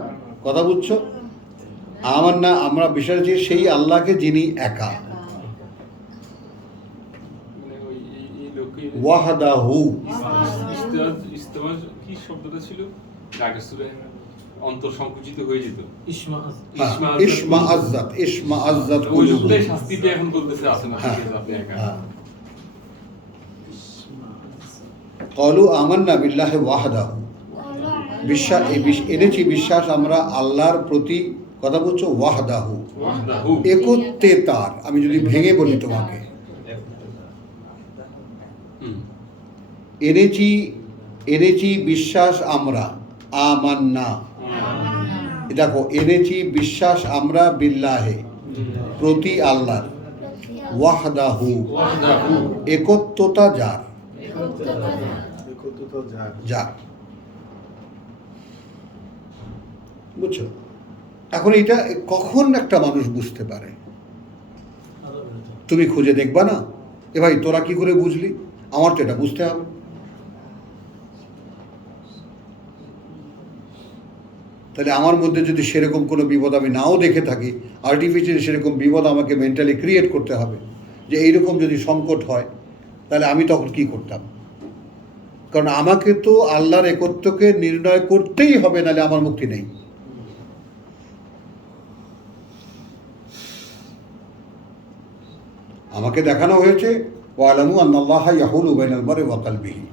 কথা বুঝছো? আমরা বিশ্বাস এনেছি সেই আল্লাহকে যিনি একা। ওয়াহদাহু। ইস্তেমা কি শব্দটা ছিল? আগের সূরায় অন্তর সংকুচিত হয়ে যেত। ইসমা আজ্জাত ওই লোকটাই শাস্তি পেয়ে এখন বলতেছে আসেন আপনি একা। ক্বালু আমান্না বিল্লাহি ওয়াহদাহু। বিশ্বাস এনেছি বিশ্বাস আমরা আল্লাহর প্রতি, কথা বলছো ওয়াহদাহু, ওয়াহদাহু। একত্বে তার। আমি যদি ভেঙে বলি তোমাকে, এনেছি বিশ্বাস আমরা, আমান্না, দেখো এনেছি বিশ্বাস আমরা বিল্লাহে, প্রতি আল্লাহর, ওয়াহদাহু, ওয়াহদাহু। একত্বতা যার, যার। বুঝছো? এখন এটা কখন একটা মানুষ বুঝতে পারে? তুমি খুঁজে দেখবা না? এ ভাই তোরা কি করে বুঝলি? আমার তো এটা বুঝতে হবে। তাহলে আমার মধ্যে যদি সেরকম কোনো বিপদ আমি নাও দেখে থাকি, আর্টিফিশিয়ালি সেরকম বিপদ আমাকে মেন্টালি ক্রিয়েট করতে হবে যে এইরকম যদি সংকট হয়, তাহলে আমি তখন কি করতাম? কারণ আমাকে তো আল্লাহর একত্বকে নির্ণয় করতেই হবে, নাহলে আমার মুক্তি নেই। আমাকে দেখানো হয়েছে ওয়ালামু আন্নাল্লাহা ইয়াহুলু বাইনাল মারই ওয়া কলবিহি।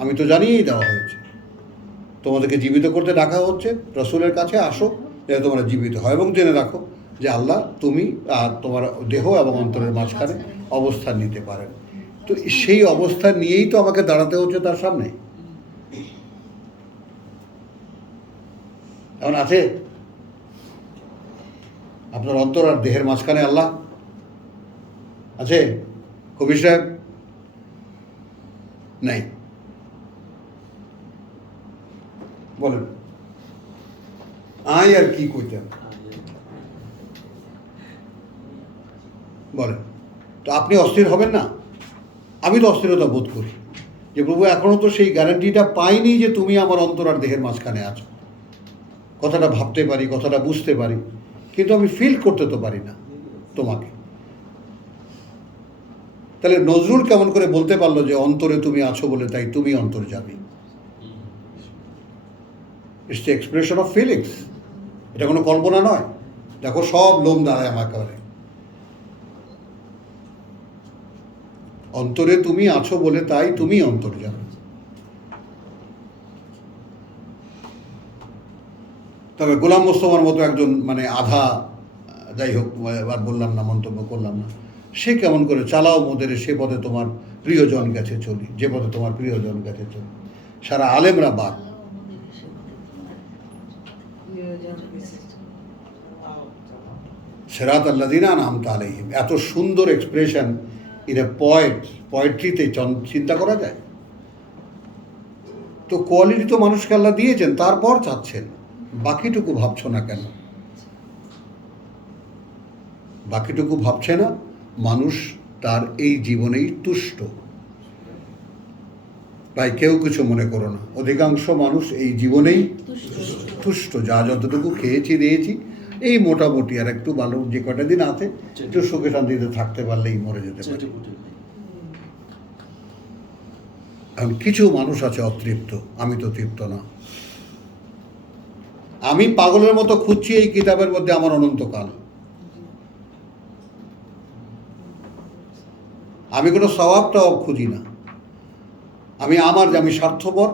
আমি তো জানিয়েই দেওয়া হয়েছে, তোমাদেরকে জীবিত করতে ডাকা হচ্ছে, রাসূলের কাছে আসো যাতে তোমরা জীবিত হয়, এবং জেনে রাখো যে আল্লাহ তুমি আর তোমার দেহ এবং অন্তরের মাঝখানে অবস্থান নিতে পারেন। তো সেই অবস্থান নিয়েই তো আমাকে দাঁড়াতে হচ্ছে তার সামনে। এখন আছে আপনার অন্তর আর দেহের মাঝখানে আল্লাহ আছে? কবির সাহেব নাই, বলেন আয় আর কি কইতেন বলেন। তো আপনি অস্থির হবেন না? আমি তো অস্থিরতা বোধ করি যে প্রভু এখনো তো সেই গ্যারান্টিটা পাইনি যে তুমি আমার অন্তর আর দেহের মাঝখানে আছো। কথাটা ভাবতে পারি, কথাটা বুঝতে পারি, কিন্তু আমি ফিল করতে তো পারি না তোমাকে। তাহলে নজরুল কেমন করে বলতে পারলো যে অন্তরে তুমি আছো বলে তাই তুমি অন্তর্যামী? It's the expression of feelings. এটা কোনো কল্পনা নয়। দেখো সব লোম দাঁড়ায় আমার কাছে। অন্তরে তুমি আছো বলে তাই তুমি অন্তর্যামী। তবে গোলাম মোস্তফার মতো একজন মানে আধা, যাই হোক আর বললাম না, মন্তব্য করলাম না, সে কেমন করে চালাও মোদের সে পথে তোমার প্রিয়জন কাছে চলি, যে পথে তোমার প্রিয়জন কাছে চলি। সারা আলেমরা বাদ। সিরাত আল্লাযিনা আনআমতা আলাইহিম, এত সুন্দর এক্সপ্রেশন ইন এ পোয়েট্রিতে চিন্তা করা যায়? তো কোয়ালিটি তো মানুষকে আল্লাহ দিয়েছেন, তারপর চাচ্ছেন, বাকিটুকু ভাবছো না কেন? বাকিটুকু ভাবছে না, মানুষ তার এই জীবনেই তুষ্ট। তাই কেউ কিছু মনে করো না, অধিকাংশ মানুষ এই জীবনেই তুষ্ট। যা যতটুকু খেয়েছি দিয়েছি, এই মোটামুটি আর একটু ভালো যে কটা দিন আছে একটু সুখে শান্তিতে থাকতে পারলেই মরে যেতে পারে। এখন কিছু মানুষ আছে অতৃপ্ত, আমি তো তৃপ্ত না। আমি পাগলের মতো খুঁজছি এই কিতাবের মধ্যে আমার অনন্তকাল। আমি কোনো সওয়াবটাও খুঁজি না। আমি স্বার্থপর।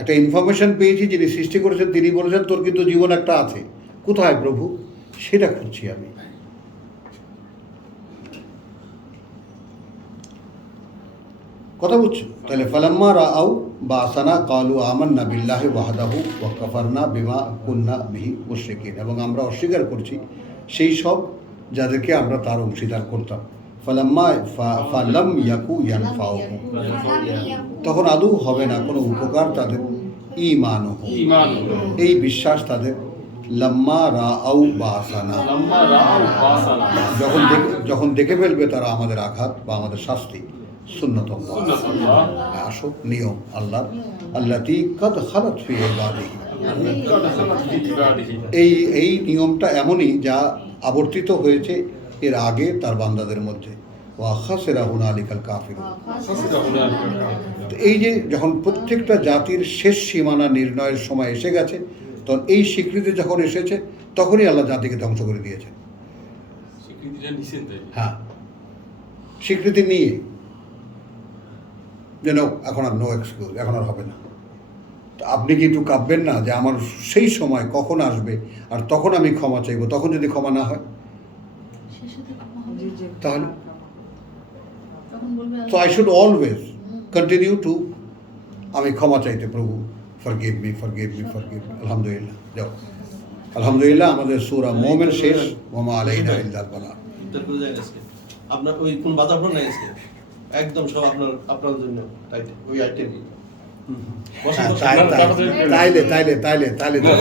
একটা ইনফরমেশন পেয়েছি, যিনি সৃষ্টি করেছেন তিনি বলেছেন তোর কিন্তু জীবন একটা আছে, কোথায় প্রভু? সেটা খুঁজছি আমি। কথা বুঝছো? তাহলে ফালাম্মা রাআউ বাসানা ক্বালু আমান্না বিল্লাহি ওয়াহদাহু ওয়া কাফারনা বিমা কুন্না বিহি মুশরিকিন। এবং আমরা অস্বীকার করছি সেই সব যাদেরকে আমরা তার অংশীদার করতাম। ফালাম্মা ফালাম ইয়াকু ইয়ানফাউহুম, তখন আদৌ হবে না কোনো উপকার তাদের, ঈমানুহুম, এই বিশ্বাস তাদের, লাম্মা রাআউ বাসানা, যখন দেখে ফেলবে তারা আমাদের আঘাত বা আমাদের শাস্তি। সুন্নাতুল্লাহ, আসো নিয়ম আল্লাহ, আল্লাতী কাদ খালাত ফি ইবাদিহি, এই নিয়মটা এমনই যা আবর্তিত হয়েছে এর আগে তার বান্দাদের মধ্যে। ওয়া খাসিরা হুনালিকাল কাফিরুন। হ্যাঁ, তো এই যে যখন প্রত্যেকটা জাতির শেষ সীমানা নির্ণয়ের সময় এসে গেছে, তখন এই স্বীকৃতি যখন এসেছে তখনই আল্লাহ জাতিকে ধ্বংস করে দিয়েছেন। স্বীকৃতিটা নিছেন তাই। হ্যাঁ, স্বীকৃতি নিয়ে যেন এখন আর নো এক্সকিউজ, এখন আর হবে না। তো আপনি কি একটু কাঁপবেন না যে আমার সেই সময় কখন আসবে আর তখন আমি ক্ষমা চাইবো, তখন যদি ক্ষমা না হয় শেষে তো ক্ষমা হবে। জি, জি। তাহলে? তখন বলবে So I should always continue to আমি ক্ষমা চাইতে, প্রভু forgive me, forgive me, forgive me। আলহামদুলিল্লাহ, যাও আলহামদুলিল্লাহ, আমাদের সূরা মুমিন শেষ। ওয়া মা আলাইনা ইল্লাল বালাগ। উত্তর করে যায় আজকে আপনার ওই কোন বাধা পড়ে নাই আজকে একদম সব আপনার জন্য ওই আইটেম হ্যাঁ, তাইলে